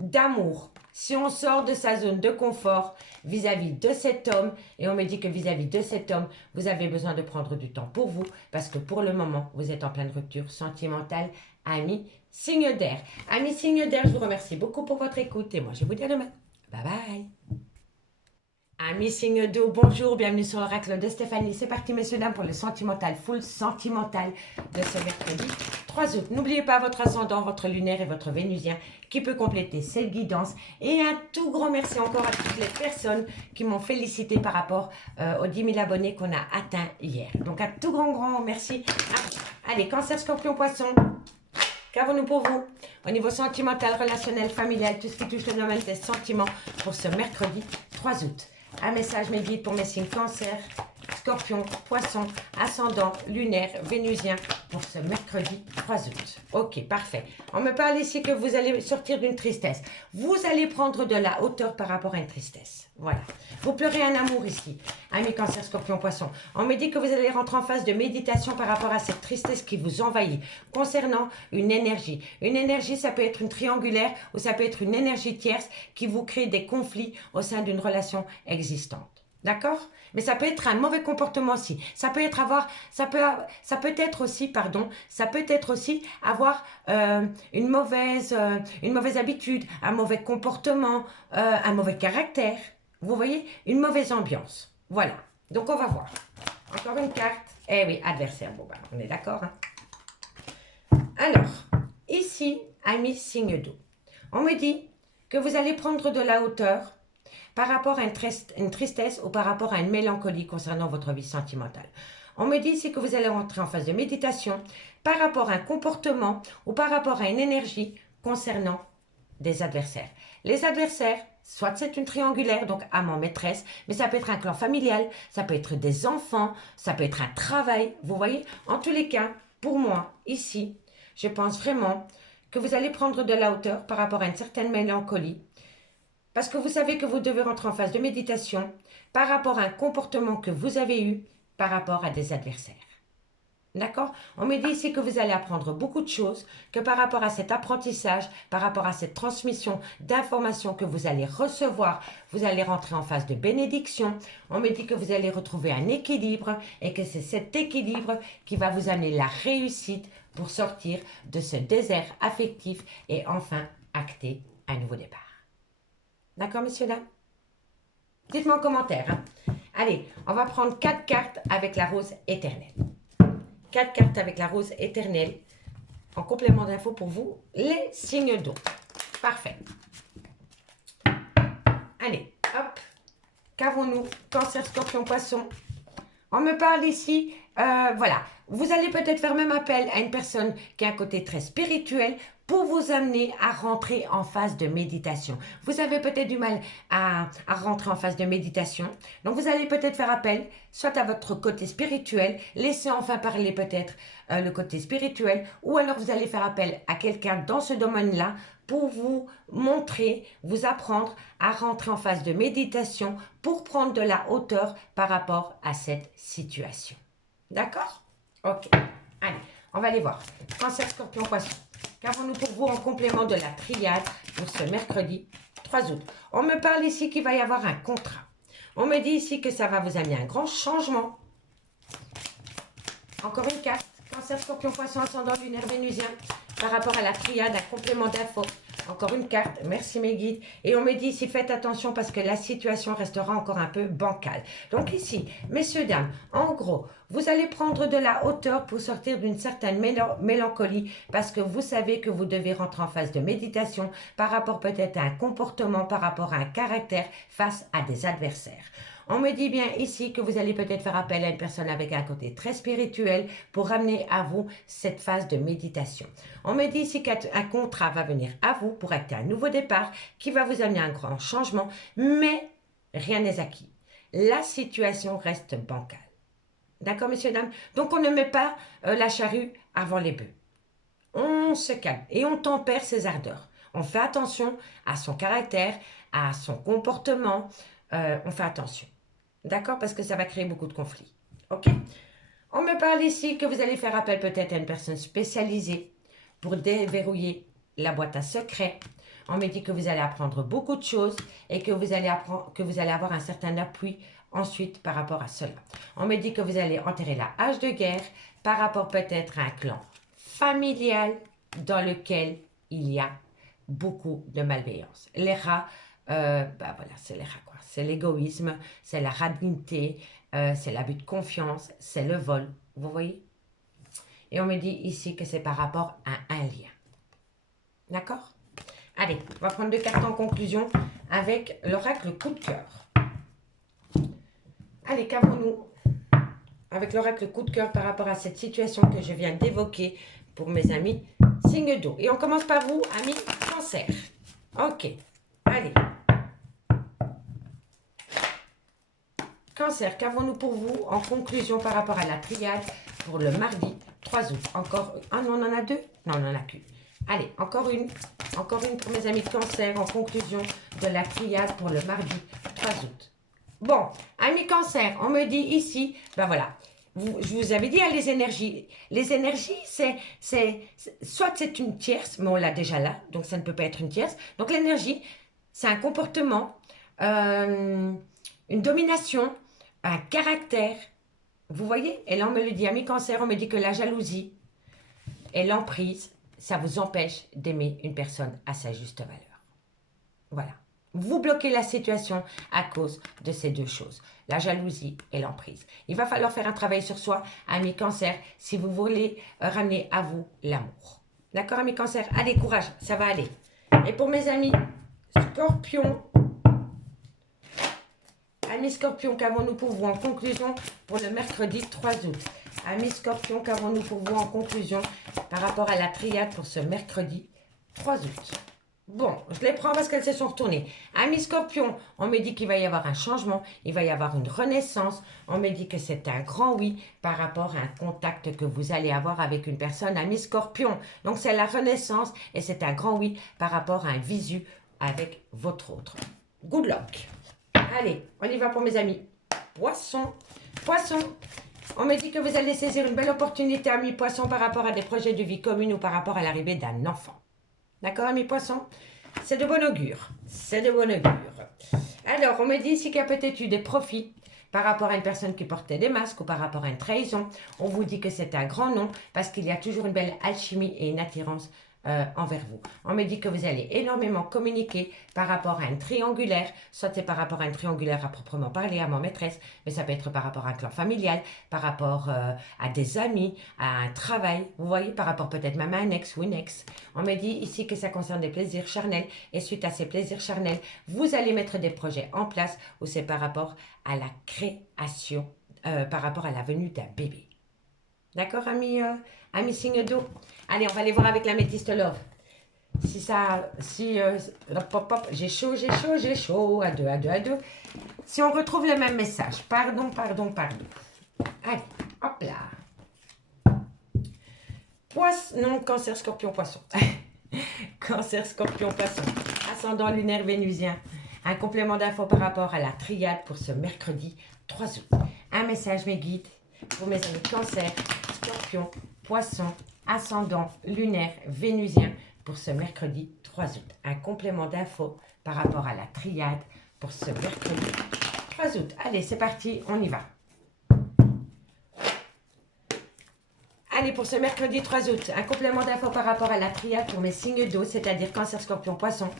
d'amour. Si on sort de sa zone de confort vis-à-vis de cet homme, et on me dit que vis-à-vis de cet homme, vous avez besoin de prendre du temps pour vous, parce que pour le moment, vous êtes en pleine rupture sentimentale, amis signe d'air. Amis signe d'air, je vous remercie beaucoup pour votre écoute, et moi, je vous dis à demain. Bye bye. Amis signe d'eau, bonjour, bienvenue sur l'oracle de Stéphanie. C'est parti, messieurs, dames, pour le sentimental, full sentimental de ce mercredi 3 août. N'oubliez pas votre ascendant, votre lunaire et votre vénusien qui peut compléter cette guidance. Et un tout grand merci encore à toutes les personnes qui m'ont félicité par rapport aux 10 000 abonnés qu'on a atteints hier. Donc, un tout grand merci. Allez, Cancer, Scorpion, Poisson. Qu'avons-nous pour vous au niveau sentimental, relationnel, familial, tout ce qui touche le domaine des sentiments pour ce mercredi 3 août. Un message, mes guides, pour mes signes Cancer, Scorpion, Poisson, Ascendant, Lunaire, Vénusien pour ce mercredi 3 août. Ok, parfait. On me parle ici que vous allez sortir d'une tristesse. Vous allez prendre de la hauteur par rapport à une tristesse. Voilà. Vous pleurez un amour ici. Amis Cancer, Scorpion, Poisson. On me dit que vous allez rentrer en phase de méditation par rapport à cette tristesse qui vous envahit concernant une énergie. Une énergie, ça peut être une triangulaire ou ça peut être une énergie tierce qui vous crée des conflits au sein d'une relation existante. D'accord? Mais ça peut être un mauvais comportement aussi. Ça peut être aussi avoir une mauvaise habitude, un mauvais comportement, un mauvais caractère. Vous voyez? Une mauvaise ambiance. Voilà. Donc, on va voir. Encore une carte. Eh oui, adversaire. Bon, bah, on est d'accord. Hein? Alors, ici, amis signe d'eau. On me dit que vous allez prendre de la hauteur par rapport à une tristesse ou par rapport à une mélancolie concernant votre vie sentimentale. On me dit ici que vous allez rentrer en phase de méditation par rapport à un comportement ou par rapport à une énergie concernant des adversaires. Les adversaires, soit c'est une triangulaire, donc amant maîtresse, mais ça peut être un clan familial, ça peut être des enfants, ça peut être un travail, vous voyez. En tous les cas, pour moi, ici, je pense vraiment que vous allez prendre de la hauteur par rapport à une certaine mélancolie, parce que vous savez que vous devez rentrer en phase de méditation par rapport à un comportement que vous avez eu par rapport à des adversaires. D'accord? On me dit ici que vous allez apprendre beaucoup de choses, que par rapport à cet apprentissage, par rapport à cette transmission d'informations que vous allez recevoir, vous allez rentrer en phase de bénédiction. On me dit que vous allez retrouver un équilibre et que c'est cet équilibre qui va vous amener la réussite pour sortir de ce désert affectif et enfin acter un nouveau départ. D'accord, messieurs, dames? Dites-moi en commentaire. Hein. Allez, on va prendre 4 cartes avec la rose éternelle. 4 cartes avec la rose éternelle. En complément d'infos pour vous, les signes d'eau. Parfait. Allez, hop. Qu'avons-nous? Cancer, Scorpion, Poisson. On me parle ici, voilà. Vous allez peut-être faire même appel à une personne qui a un côté très spirituel pour vous amener à rentrer en phase de méditation. Vous avez peut-être du mal à rentrer en phase de méditation. Donc, vous allez peut-être faire appel soit à votre côté spirituel, laissez enfin parler peut-être le côté spirituel, ou alors vous allez faire appel à quelqu'un dans ce domaine-là pour vous montrer, vous apprendre à rentrer en phase de méditation pour prendre de la hauteur par rapport à cette situation. D'accord? Ok. Allez, on va aller voir. Cancer, Scorpion, Poisson. Qu'avons-nous pour vous en complément de la triade pour ce mercredi 3 août? On me parle ici qu'il va y avoir un contrat. On me dit ici que ça va vous amener un grand changement. Encore une carte. Cancer, Scorpion, Poisson, Ascendant, Lunaire, Vénusien. Par rapport à la triade, un complément d'infos. Encore une carte, merci mes guides. Et on me dit ici, faites attention parce que la situation restera encore un peu bancale. Donc ici, messieurs, dames, en gros, vous allez prendre de la hauteur pour sortir d'une certaine mélancolie parce que vous savez que vous devez rentrer en phase de méditation par rapport peut-être à un comportement, par rapport à un caractère face à des adversaires. On me dit bien ici que vous allez peut-être faire appel à une personne avec un côté très spirituel pour ramener à vous cette phase de méditation. On me dit ici qu'un contrat va venir à vous pour acter un nouveau départ qui va vous amener un grand changement, mais rien n'est acquis. La situation reste bancale. D'accord, messieurs, dames? Donc, on ne met pas la charrue avant les bœufs. On se calme et on tempère ses ardeurs. On fait attention à son caractère, à son comportement. On fait attention. D'accord? Parce que ça va créer beaucoup de conflits. Ok? On me parle ici que vous allez faire appel peut-être à une personne spécialisée pour déverrouiller la boîte à secrets. On me dit que vous allez apprendre beaucoup de choses et que vous allez avoir un certain appui ensuite par rapport à cela. On me dit que vous allez enterrer la hache de guerre par rapport peut-être à un clan familial dans lequel il y a beaucoup de malveillance. Les rats, voilà, c'est les rats quoi. C'est l'égoïsme, c'est la radinité, c'est l'abus de confiance, c'est le vol. Vous voyez? Et on me dit ici que c'est par rapport à un lien. D'accord? Allez, on va prendre 2 cartes en conclusion avec l'oracle coup de cœur. Allez, qu'avons-nous avec l'oracle coup de cœur par rapport à cette situation que je viens d'évoquer pour mes amis signes d'eau. Et on commence par vous, amis Cancer. Ok, allez. Cancer, qu'avons-nous pour vous en conclusion par rapport à la triade pour le mardi 3 août? Encore un, on en a deux? Non, on en a qu'une. Allez, encore une pour mes amis de Cancer en conclusion de la triade pour le mardi 3 août. Bon, amis Cancer, on me dit ici, ben voilà, je vous avais dit, hein, les énergies, soit c'est une tierce, mais on l'a déjà là, donc ça ne peut pas être une tierce. Donc l'énergie, c'est un comportement, une domination, un caractère. Vous voyez? Et là, on me le dit, amis Cancer, on me dit que la jalousie et l'emprise, ça vous empêche d'aimer une personne à sa juste valeur. Voilà. Vous bloquez la situation à cause de ces deux choses, la jalousie et l'emprise. Il va falloir faire un travail sur soi, amis Cancer, si vous voulez ramener à vous l'amour. D'accord, amis Cancer? Allez, courage, ça va aller. Et pour mes amis Scorpions, amis Scorpions, qu'avons-nous pour vous en conclusion pour le mercredi 3 août? Amis Scorpions, qu'avons-nous pour vous en conclusion par rapport à la triade pour ce mercredi 3 août? Bon, je les prends parce qu'elles se sont retournées. Amis Scorpions, on me dit qu'il va y avoir un changement, il va y avoir une renaissance. On me dit que c'est un grand oui par rapport à un contact que vous allez avoir avec une personne. Amis Scorpions, donc c'est la renaissance et c'est un grand oui par rapport à un visu avec votre autre. Good luck. Allez, on y va pour mes amis. Poissons, Poissons. On me dit que vous allez saisir une belle opportunité, amis Poissons, par rapport à des projets de vie commune ou par rapport à l'arrivée d'un enfant. D'accord, amis Poissons? C'est de bon augure. C'est de bon augure. Alors, on me dit ici qu'il y a peut-être eu des profits par rapport à une personne qui portait des masques ou par rapport à une trahison. On vous dit que c'est un grand non parce qu'il y a toujours une belle alchimie et une attirance envers vous. On me dit que vous allez énormément communiquer par rapport à un triangulaire, soit c'est par rapport à un triangulaire à proprement parler, à ma maîtresse, mais ça peut être par rapport à un clan familial, par rapport à des amis, à un travail, vous voyez, par rapport peut-être même à un ex ou une ex. On me dit ici que ça concerne des plaisirs charnels, et suite à ces plaisirs charnels, vous allez mettre des projets en place où c'est par rapport à la création, par rapport à la venue d'un bébé. D'accord, amis signe d'eau? Allez, on va aller voir avec la métiste love. J'ai chaud, j'ai chaud, j'ai chaud. À deux, à deux, à deux. Si on retrouve le même message. Pardon, pardon, pardon. Allez, hop là. Poisson, non, Cancer, Scorpion, Poisson. Cancer, Scorpion, Poisson. Ascendant lunaire vénusien. Un complément d'info par rapport à la triade pour ce mercredi 3 août. Un message, mes guides, pour mes amis Cancer, Scorpion, Poisson, ascendant lunaire vénusien pour ce mercredi 3 août. Un complément d'info par rapport à la triade pour ce mercredi 3 août. Allez, c'est parti, on y va. Allez, pour ce mercredi 3 août, un complément d'info par rapport à la triade pour mes signes d'eau, c'est-à-dire Cancer, Scorpion, Poisson,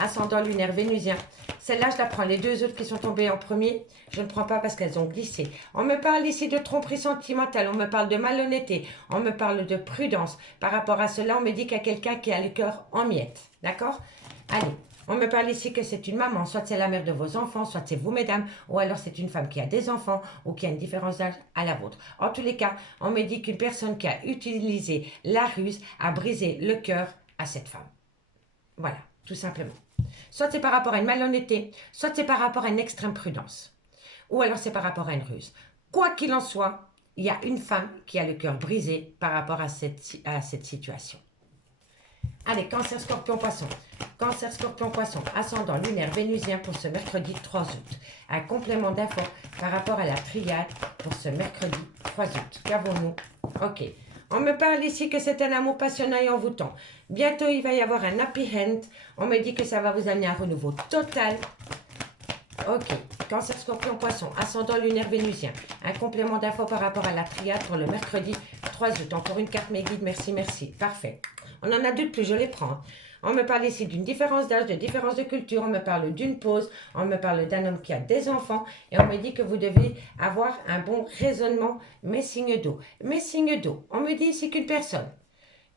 ascendant lunaire vénusien. Celle-là, je la prends. Les deux autres qui sont tombées en premier, je ne prends pas parce qu'elles ont glissé. On me parle ici de tromperie sentimentale, on me parle de malhonnêteté, on me parle de prudence. Par rapport à cela, on me dit qu'il y a quelqu'un qui a le cœur en miettes. D'accord? Allez. On me parle ici que c'est une maman, soit c'est la mère de vos enfants, soit c'est vous, mesdames, ou alors c'est une femme qui a des enfants ou qui a une différence d'âge à la vôtre. En tous les cas, on me dit qu'une personne qui a utilisé la ruse a brisé le cœur à cette femme. Voilà, tout simplement. Soit c'est par rapport à une malhonnêteté, soit c'est par rapport à une extrême prudence, ou alors c'est par rapport à une ruse. Quoi qu'il en soit, il y a une femme qui a le cœur brisé par rapport à cette situation. Allez, Cancer, Scorpion, Poisson. Cancer, Scorpion, Poisson. Ascendant lunaire vénusien pour ce mercredi 3 août. Un complément d'info par rapport à la triade pour ce mercredi 3 août. Qu'avons-nous? Ok. On me parle ici que c'est un amour passionnant et envoûtant. Bientôt, il va y avoir un happy end. On me dit que ça va vous amener un renouveau total. Ok. Cancer, Scorpion, Poisson. Ascendant lunaire vénusien. Un complément d'info par rapport à la triade pour le mercredi 3 août. Encore une carte, mes guides. Merci, merci. Parfait. On en a deux de plus, je les prends. On me parle ici d'une différence d'âge, de différence de culture. On me parle d'une pause. On me parle d'un homme qui a des enfants. Et on me dit que vous devez avoir un bon raisonnement. Mes signes d'eau. Mes signes d'eau. On me dit ici qu'une personne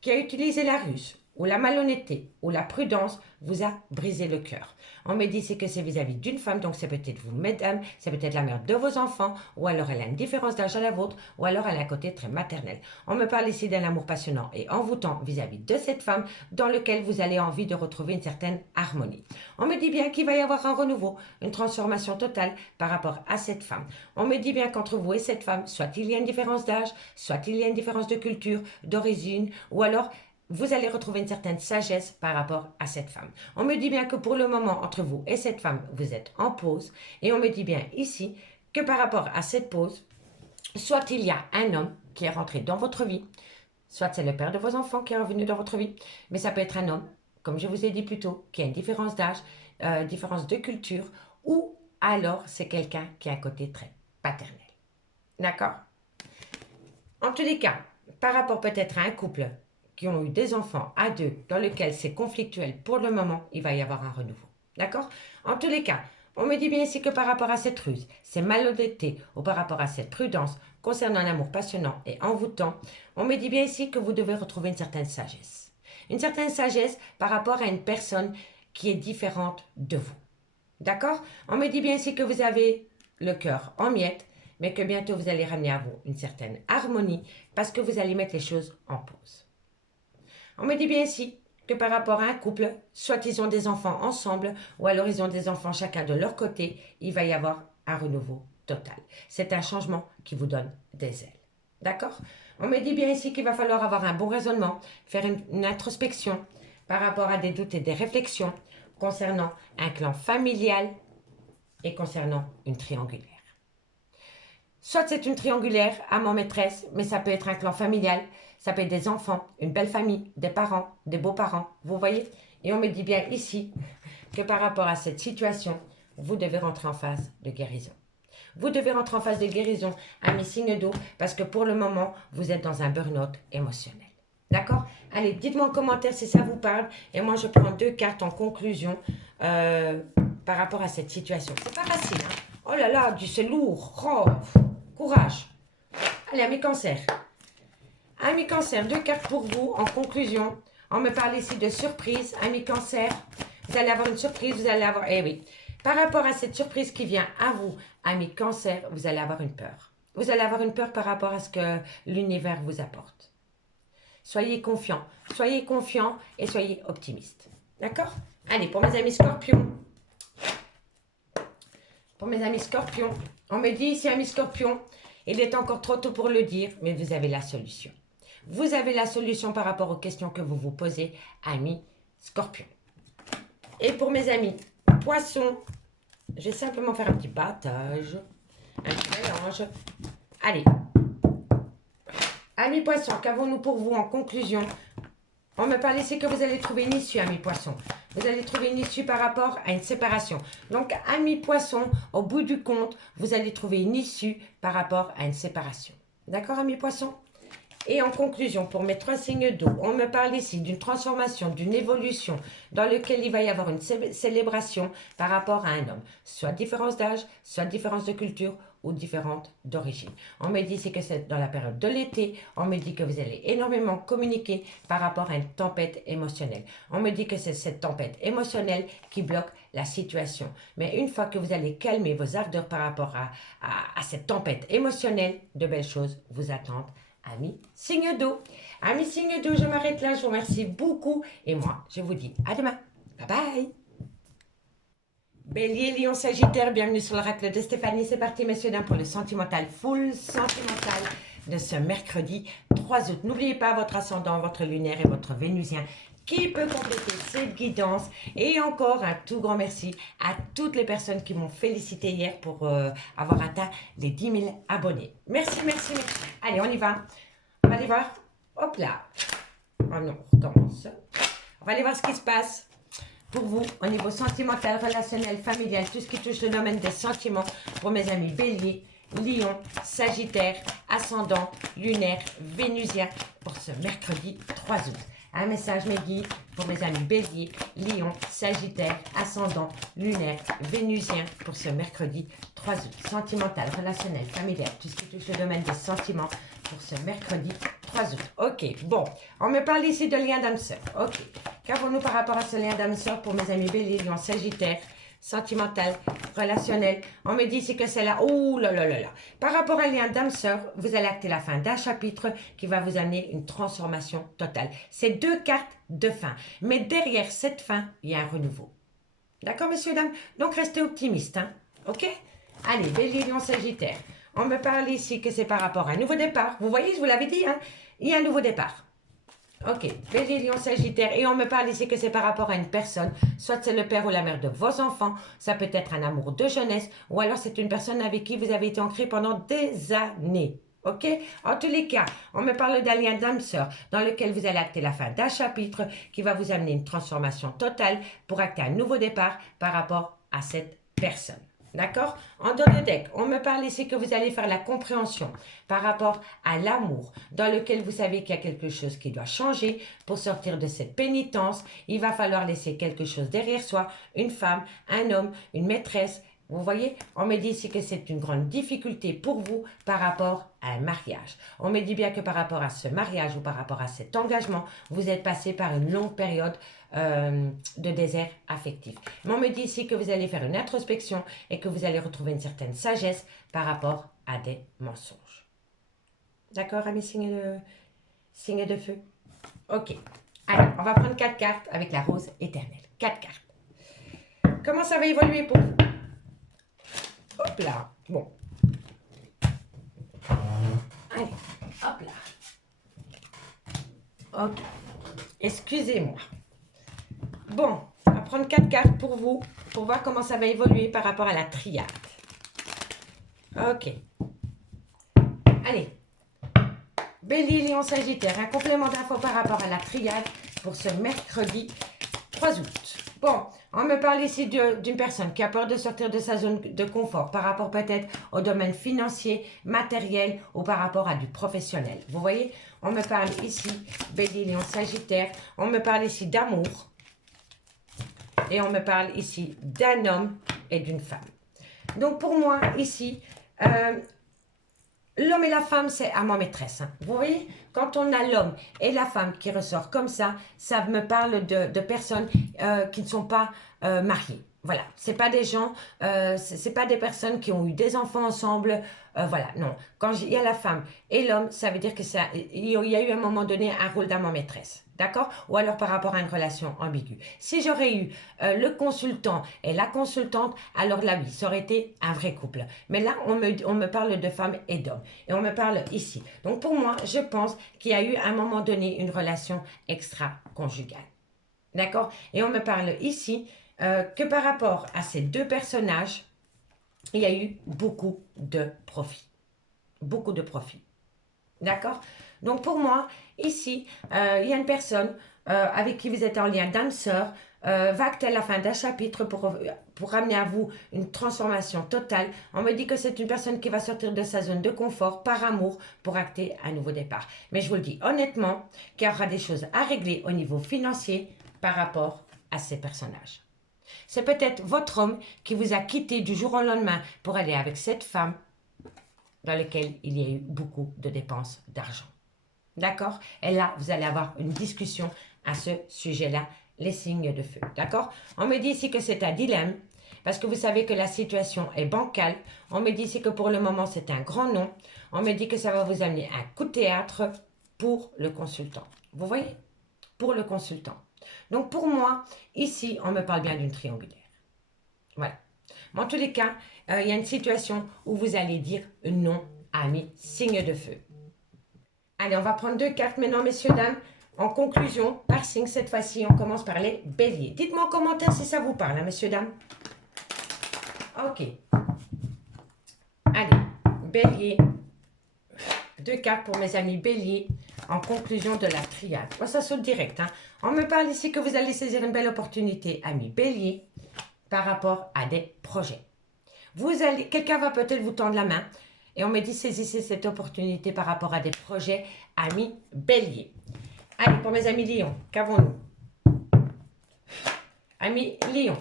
qui a utilisé la ruse ou la malhonnêteté ou la prudence vous a brisé le cœur. On me dit c'est que c'est vis-à-vis d'une femme, donc c'est peut-être vous, mesdames, c'est peut-être la mère de vos enfants, ou alors elle a une différence d'âge à la vôtre, ou alors elle a un côté très maternel. On me parle ici d'un amour passionnant et envoûtant vis-à-vis de cette femme dans lequel vous allez envie de retrouver une certaine harmonie. On me dit bien qu'il va y avoir un renouveau, une transformation totale par rapport à cette femme. On me dit bien qu'entre vous et cette femme, soit il y a une différence d'âge, soit il y a une différence de culture, d'origine, ou alors vous allez retrouver une certaine sagesse par rapport à cette femme. On me dit bien que pour le moment, entre vous et cette femme, vous êtes en pause. Et on me dit bien ici que par rapport à cette pause, soit il y a un homme qui est rentré dans votre vie, soit c'est le père de vos enfants qui est revenu dans votre vie, mais ça peut être un homme, comme je vous ai dit plus tôt, qui a une différence d'âge, différence de culture, ou alors c'est quelqu'un qui a un côté très paternel. D'accord? En tous les cas, par rapport peut-être à un couple qui ont eu des enfants à deux, dans lequel c'est conflictuel pour le moment, il va y avoir un renouveau. D'accord? En tous les cas, on me dit bien ici que par rapport à cette ruse, ces malhonnêtetés, ou par rapport à cette prudence concernant l'amour passionnant et envoûtant, on me dit bien ici que vous devez retrouver une certaine sagesse. Une certaine sagesse par rapport à une personne qui est différente de vous. D'accord? On me dit bien ici que vous avez le cœur en miettes, mais que bientôt vous allez ramener à vous une certaine harmonie parce que vous allez mettre les choses en pause. On me dit bien ici que par rapport à un couple, soit ils ont des enfants ensemble, ou alors ils ont des enfants chacun de leur côté, il va y avoir un renouveau total. C'est un changement qui vous donne des ailes. D'accord? On me dit bien ici qu'il va falloir avoir un bon raisonnement, faire une introspection par rapport à des doutes et des réflexions concernant un clan familial et concernant une triangulaire. Soit c'est une triangulaire, amant maîtresse, mais ça peut être un clan familial, ça peut être des enfants, une belle famille, des parents, des beaux-parents, vous voyez? Et on me dit bien ici que par rapport à cette situation, vous devez rentrer en phase de guérison. Vous devez rentrer en phase de guérison à mes signes d'eau parce que pour le moment, vous êtes dans un burn-out émotionnel. D'accord? Allez, dites-moi en commentaire si ça vous parle. Et moi, je prends 2 cartes en conclusion par rapport à cette situation. C'est pas facile, hein? Oh là là, c'est lourd. Oh, courage. Allez, amis cancer. Amis cancer, 2 cartes pour vous en conclusion. On me parle ici de surprise. Amis cancer, vous allez avoir une surprise. Vous allez avoir... Eh oui. Par rapport à cette surprise qui vient à vous, amis cancer, vous allez avoir une peur. Vous allez avoir une peur par rapport à ce que l'univers vous apporte. Soyez confiants et soyez optimistes. D'accord? Allez, pour mes amis scorpions. Pour mes amis scorpions, on me dit ici, amis scorpions, il est encore trop tôt pour le dire, mais vous avez la solution. Vous avez la solution par rapport aux questions que vous vous posez, amis scorpions. Et pour mes amis poissons, je vais simplement faire un petit battage, un petit mélange. Allez. Amis poissons, qu'avons-nous pour vous en conclusion? On me parle ici que vous allez trouver une issue, amis poissons. Vous allez trouver une issue par rapport à une séparation. Donc, amis poissons, au bout du compte, vous allez trouver une issue par rapport à une séparation. D'accord, amis poissons? Et en conclusion, pour mes 3 signes d'eau, on me parle ici d'une transformation, d'une évolution dans laquelle il va y avoir une célébration par rapport à un homme. Soit différence d'âge, soit différence de culture ou différente d'origine. On me dit que c'est dans la période de l'été. On me dit que vous allez énormément communiquer par rapport à une tempête émotionnelle. On me dit que c'est cette tempête émotionnelle qui bloque la situation. Mais une fois que vous allez calmer vos ardeurs par rapport à cette tempête émotionnelle, de belles choses vous attendent. Amis signe d'eau. Amis signe d'eau, je m'arrête là. Je vous remercie beaucoup. Et moi, je vous dis à demain. Bye bye. Bélier, Lion, Sagittaire, bienvenue sur l'oracle de Stéphanie. C'est parti, messieurs, dames, pour le sentimental, full sentimental de ce mercredi 3 août. N'oubliez pas votre ascendant, votre lunaire et votre vénusien qui peut compléter cette guidance. Et encore un tout grand merci à toutes les personnes qui m'ont félicité hier pour avoir atteint les 10 000 abonnés. Merci, merci, merci. Allez, on y va. On va aller voir. Hop là. Oh non, on recommence. On va aller voir ce qui se passe pour vous au niveau sentimental, relationnel, familial, tout ce qui touche le domaine des sentiments pour mes amis Bélier, Lion, Sagittaire, Ascendant, Lunaire, Vénusien pour ce mercredi 3 août. Un message mes guides pour mes amis Bélier, Lion, Sagittaire, Ascendant, Lunaire, Vénusien pour ce mercredi 3 août. Sentimental, relationnel, familial, tout ce qui touche le domaine des sentiments pour ce mercredi 3 août. Ok, bon. On me parle ici de lien d'âme-sœur. Ok. Qu'avons-nous par rapport à ce lien d'âme-sœur pour mes amis Bélier, Lion, Sagittaire, sentimental, relationnel? On me dit ici que c'est là. Ouh là là là là. Par rapport à un lien d'âme-sœur, vous allez acter la fin d'un chapitre qui va vous amener une transformation totale. C'est 2 cartes de fin. Mais derrière cette fin, il y a un renouveau. D'accord, messieurs, dames? Donc, restez optimistes. Hein? Ok? Allez, Bélier, Lion, Sagittaire. On me parle ici que c'est par rapport à un nouveau départ. Vous voyez, je vous l'avais dit, hein? Il y a un nouveau départ. Ok, Bélier, Lion, Sagittaire. Et on me parle ici que c'est par rapport à une personne. Soit c'est le père ou la mère de vos enfants. Ça peut être un amour de jeunesse. Ou alors c'est une personne avec qui vous avez été ancré pendant des années. Ok? En tous les cas, on me parle d'un lien d'âme-sœur dans lequel vous allez acter la fin d'un chapitre qui va vous amener une transformation totale pour acter un nouveau départ par rapport à cette personne. D'accord? En dos de deck, on me parle ici que vous allez faire la compréhension par rapport à l'amour dans lequel vous savez qu'il y a quelque chose qui doit changer pour sortir de cette pénitence. Il va falloir laisser quelque chose derrière soi, une femme, un homme, une maîtresse. Vous voyez, on me dit ici que c'est une grande difficulté pour vous par rapport à un mariage. On me dit bien que par rapport à ce mariage ou par rapport à cet engagement, vous êtes passé par une longue période de désert affectif. Mais on me dit ici que vous allez faire une introspection et que vous allez retrouver une certaine sagesse par rapport à des mensonges. D'accord, amis signe de feu? Ok. Allez, on va prendre 4 cartes avec la rose éternelle. 4 cartes. Comment ça va évoluer pour vous? Hop là. Bon. Allez, hop là. Ok. Excusez-moi. Bon, on va prendre 4 cartes pour vous, pour voir comment ça va évoluer par rapport à la triade. Ok. Allez. Bélier, Lion, Sagittaire. Un complément d'infos par rapport à la triade pour ce mercredi 3 août. Bon, on me parle ici d'une personne qui a peur de sortir de sa zone de confort par rapport peut-être au domaine financier, matériel ou par rapport à du professionnel. Vous voyez, on me parle ici, Bélier, Lion, Sagittaire. On me parle ici d'amour. Et on me parle ici d'un homme et d'une femme. Donc pour moi, ici, l'homme et la femme, c'est amant maîtresse. Hein. Vous voyez, quand on a l'homme et la femme qui ressort comme ça me parle de personnes qui ne sont pas mariées. Voilà, c'est pas des gens, c'est pas des personnes qui ont eu des enfants ensemble. Voilà, non. Quand il y a la femme et l'homme, ça veut dire que il y a eu à un moment donné un rôle d'amant maîtresse. D'accord? Ou alors par rapport à une relation ambiguë. Si j'aurais eu le consultant et la consultante, alors là oui, ça aurait été un vrai couple. Mais là, on me parle de femme et d'homme. Et on me parle ici. Donc pour moi, je pense qu'il y a eu à un moment donné une relation extra-conjugale. D'accord? Et on me parle ici que par rapport à ces deux personnages, il y a eu beaucoup de profit. Beaucoup de profit. D'accord? Donc pour moi, ici, il y a une personne avec qui vous êtes en lien d'âme-sœur, va acter la fin d'un chapitre pour ramener à vous une transformation totale. On me dit que c'est une personne qui va sortir de sa zone de confort par amour pour acter un nouveau départ. Mais je vous le dis honnêtement, qu'il y aura des choses à régler au niveau financier par rapport à ces personnages. C'est peut-être votre homme qui vous a quitté du jour au lendemain pour aller avec cette femme dans laquelle il y a eu beaucoup de dépenses d'argent. D'accord? Et là, vous allez avoir une discussion à ce sujet-là, les signes de feu. D'accord? On me dit ici que c'est un dilemme, parce que vous savez que la situation est bancale. On me dit ici que pour le moment, c'est un grand non. On me dit que ça va vous amener un coup de théâtre pour le consultant. Vous voyez? Pour le consultant. Donc pour moi, ici, on me parle bien d'une triangulaire. Voilà. Mais en tous les cas, il y a une situation où vous allez dire non à mes signes de feu. Allez, on va prendre 2 cartes maintenant, messieurs, dames. En conclusion, par signe, cette fois-ci, on commence par les béliers. Dites-moi en commentaire si ça vous parle, hein, messieurs, dames. Ok. Allez, bélier. 2 cartes pour mes amis béliers en conclusion de la triade. Moi, ça saute direct. Hein. On me parle ici que vous allez saisir une belle opportunité, amis béliers, par rapport à des projets. Quelqu'un va peut-être vous tendre la main et on me dit saisissez cette opportunité par rapport à des projets, amis béliers. Allez, pour mes amis lions, qu'avons-nous? Amis lions.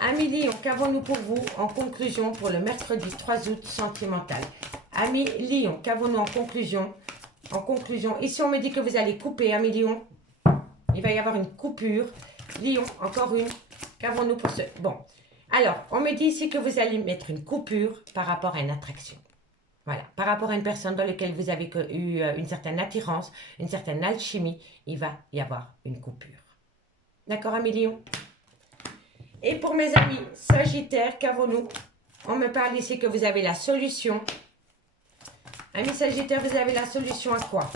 Amis lions, qu'avons-nous pour vous en conclusion pour le mercredi 3 août sentimental? Amis lions, qu'avons-nous en conclusion En conclusion, ici on me dit que vous allez couper, amis Lion. Il va y avoir une coupure. Lion, encore une. Qu'avons-nous pour ce... Bon. Alors, on me dit ici que vous allez mettre une coupure par rapport à une attraction. Voilà. Par rapport à une personne dans laquelle vous avez eu une certaine attirance, une certaine alchimie, il va y avoir une coupure. D'accord, amis Lion? Et pour mes amis Sagittaires, qu'avons-nous? On me parle ici que vous avez la solution. Amis Sagittaires, vous avez la solution à quoi?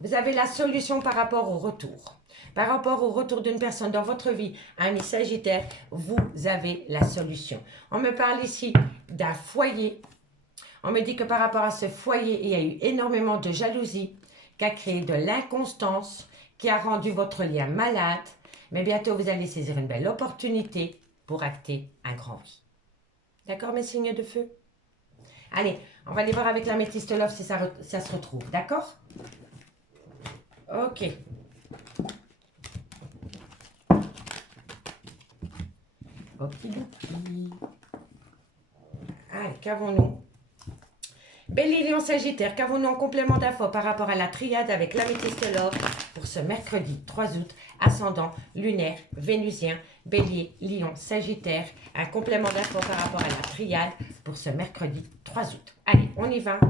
Vous avez la solution par rapport au retour. Par rapport au retour d'une personne dans votre vie, amis Sagittaires, vous avez la solution. On me parle ici d'un foyer. On me dit que par rapport à ce foyer, il y a eu énormément de jalousie, qui a créé de l'inconstance, qui a rendu votre lien malade. Mais bientôt, vous allez saisir une belle opportunité pour acter un grand oui. D'accord, mes signes de feu? Allez, on va aller voir avec l'améthyste love si ça se retrouve. D'accord? Ok. Okidoki. Allez, qu'avons-nous? Bélier, Lion, Sagittaire, qu'avons-nous en complément d'infos par rapport à la triade avec l'améthyste love pour ce mercredi 3 août, ascendant lunaire, vénusien, Bélier, Lion, Sagittaire, un complément d'infos par rapport à la triade pour ce mercredi 3 août. Allez, on y va.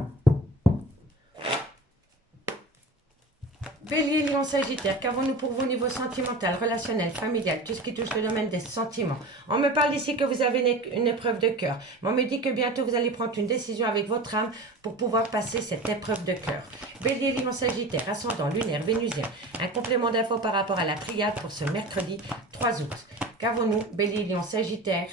Bélier, Lion, Sagittaire, qu'avons-nous pour vous au niveau sentimental, relationnel, familial, tout ce qui touche le domaine des sentiments? On me parle ici que vous avez une épreuve de cœur. On me dit que bientôt vous allez prendre une décision avec votre âme pour pouvoir passer cette épreuve de cœur. Bélier, Lion, Sagittaire, ascendant lunaire, vénusien, un complément d'infos par rapport à la triade pour ce mercredi 3 août. Qu'avons-nous? Bélier, Lion, Sagittaire.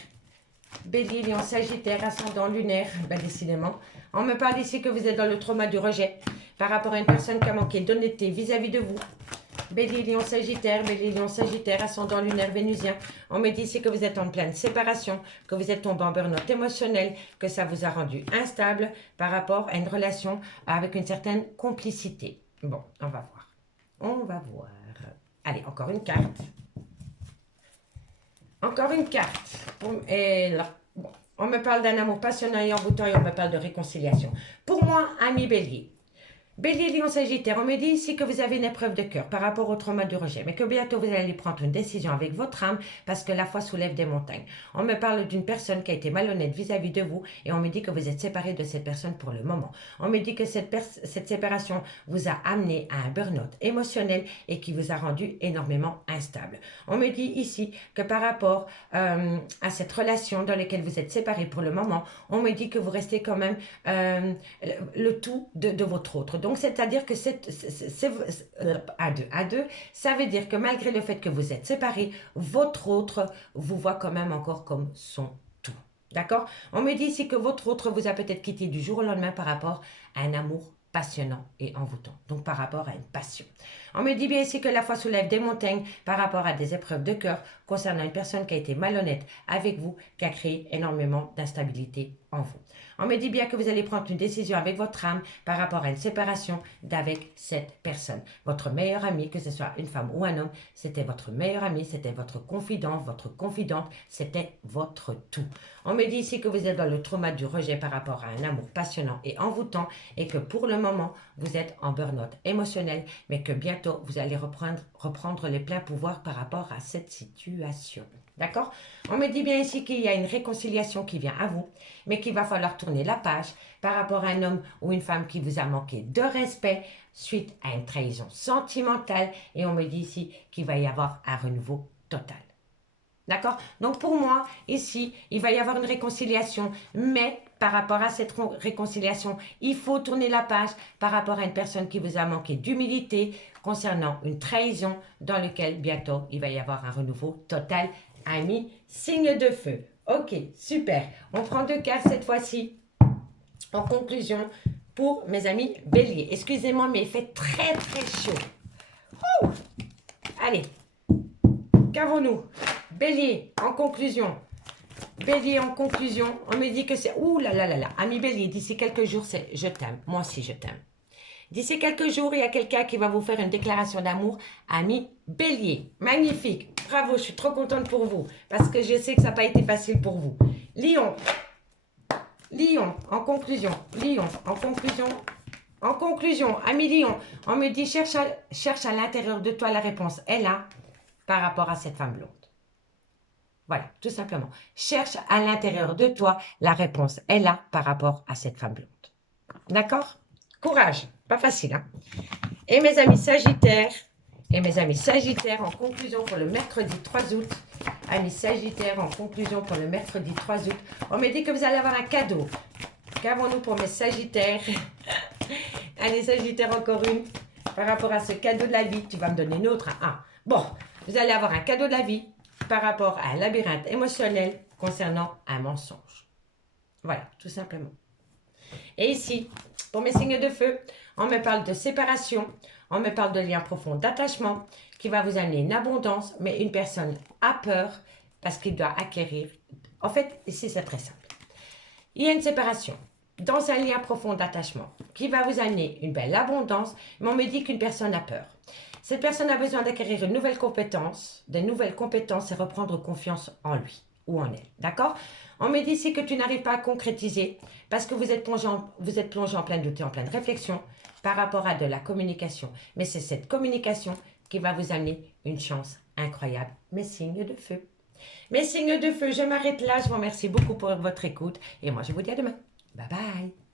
Bélier, Lion, Sagittaire, ascendant lunaire, ben décidément. On me parle ici que vous êtes dans le trauma du rejet par rapport à une personne qui a manqué d'honnêteté vis-à-vis de vous. Bélier, Lion, Sagittaire, ascendant lunaire, vénusien. On me dit ici que vous êtes en pleine séparation, que vous êtes tombé en burn-out émotionnel, que ça vous a rendu instable par rapport à une relation avec une certaine complicité. Bon, on va voir. On va voir. Allez, encore une carte. Encore une carte. Et là, bon, on me parle d'un amour passionnant et envoûtant et on me parle de réconciliation. Pour moi, ami Bélier, Bélier, Lion, Sagittaire, on me dit ici que vous avez une épreuve de cœur par rapport au trauma du rejet, mais que bientôt vous allez prendre une décision avec votre âme parce que la foi soulève des montagnes. On me parle d'une personne qui a été malhonnête vis-à-vis de vous et on me dit que vous êtes séparé de cette personne pour le moment. On me dit que cette séparation vous a amené à un burn-out émotionnel et qui vous a rendu énormément instable. On me dit ici que par rapport à cette relation dans laquelle vous êtes séparés pour le moment, on me dit que vous restez quand même le tout de votre autre. Donc, c'est-à-dire que à deux, ça veut dire que malgré le fait que vous êtes séparés, votre autre vous voit quand même encore comme son tout. D'accord? On me dit ici que votre autre vous a peut-être quitté du jour au lendemain par rapport à un amour passionnant et envoûtant. Donc, par rapport à une passion. On me dit bien ici que la foi soulève des montagnes par rapport à des épreuves de cœur concernant une personne qui a été malhonnête avec vous, qui a créé énormément d'instabilité en vous. On me dit bien que vous allez prendre une décision avec votre âme par rapport à une séparation d'avec cette personne. Votre meilleur ami, que ce soit une femme ou un homme, c'était votre meilleur ami, c'était votre confident, votre confidente, c'était votre tout. On me dit ici que vous êtes dans le trauma du rejet par rapport à un amour passionnant et envoûtant et que pour le moment, vous êtes en burn-out émotionnel, mais que bientôt, vous allez reprendre les pleins pouvoirs par rapport à cette situation. D'accord? On me dit bien ici qu'il y a une réconciliation qui vient à vous, mais qu'il va falloir tourner la page par rapport à un homme ou une femme qui vous a manqué de respect suite à une trahison sentimentale. Et on me dit ici qu'il va y avoir un renouveau total. D'accord? Donc pour moi, ici, il va y avoir une réconciliation, mais par rapport à cette réconciliation, il faut tourner la page par rapport à une personne qui vous a manqué d'humilité concernant une trahison dans laquelle bientôt il va y avoir un renouveau total. Amis, signe de feu. Ok, super. On prend 2 cartes cette fois-ci. En conclusion, pour mes amis Bélier. Excusez-moi, mais il fait très très chaud. Ouh. Allez, qu'avons-nous? Bélier, en conclusion. Bélier, en conclusion, on me dit que c'est... Ouh là là là là. Ami Bélier, d'ici quelques jours, c'est je t'aime. Moi aussi, je t'aime. D'ici quelques jours, il y a quelqu'un qui va vous faire une déclaration d'amour. Ami Bélier, magnifique. Bravo, je suis trop contente pour vous. Parce que je sais que ça n'a pas été facile pour vous. Lion, en conclusion. Lion, en conclusion. En conclusion, à million, on me dit cherche à l'intérieur de toi la réponse est là par rapport à cette femme blonde. Voilà, tout simplement. Cherche à l'intérieur de toi la réponse est là par rapport à cette femme blonde. D'accord? Courage, pas facile. Hein? Et mes amis Sagittaires, en conclusion pour le mercredi 3 août, amis Sagittaires, en conclusion pour le mercredi 3 août, on me dit que vous allez avoir un cadeau. Qu'avons-nous pour mes Sagittaires? Allez Sagittaires, encore une. Par rapport à ce cadeau de la vie, tu vas me donner une autre. Ah, bon, vous allez avoir un cadeau de la vie par rapport à un labyrinthe émotionnel concernant un mensonge. Voilà, tout simplement. Et ici, pour mes signes de feu, on me parle de séparation, on me parle de lien profond d'attachement qui va vous amener une abondance, mais une personne a peur parce qu'il doit acquérir. En fait, ici, c'est très simple. Il y a une séparation dans un lien profond d'attachement qui va vous amener une belle abondance, mais on me dit qu'une personne a peur. Cette personne a besoin d'acquérir une nouvelle compétence, des nouvelles compétences et reprendre confiance en lui ou en elle. D'accord? On me dit ici que tu n'arrives pas à concrétiser parce que vous êtes plongé en plein doute et en pleine réflexion par rapport à de la communication. Mais c'est cette communication qui va vous amener une chance incroyable. Mes signes de feu. Mes signes de feu, je m'arrête là. Je vous remercie beaucoup pour votre écoute. Et moi, je vous dis à demain. Bye bye.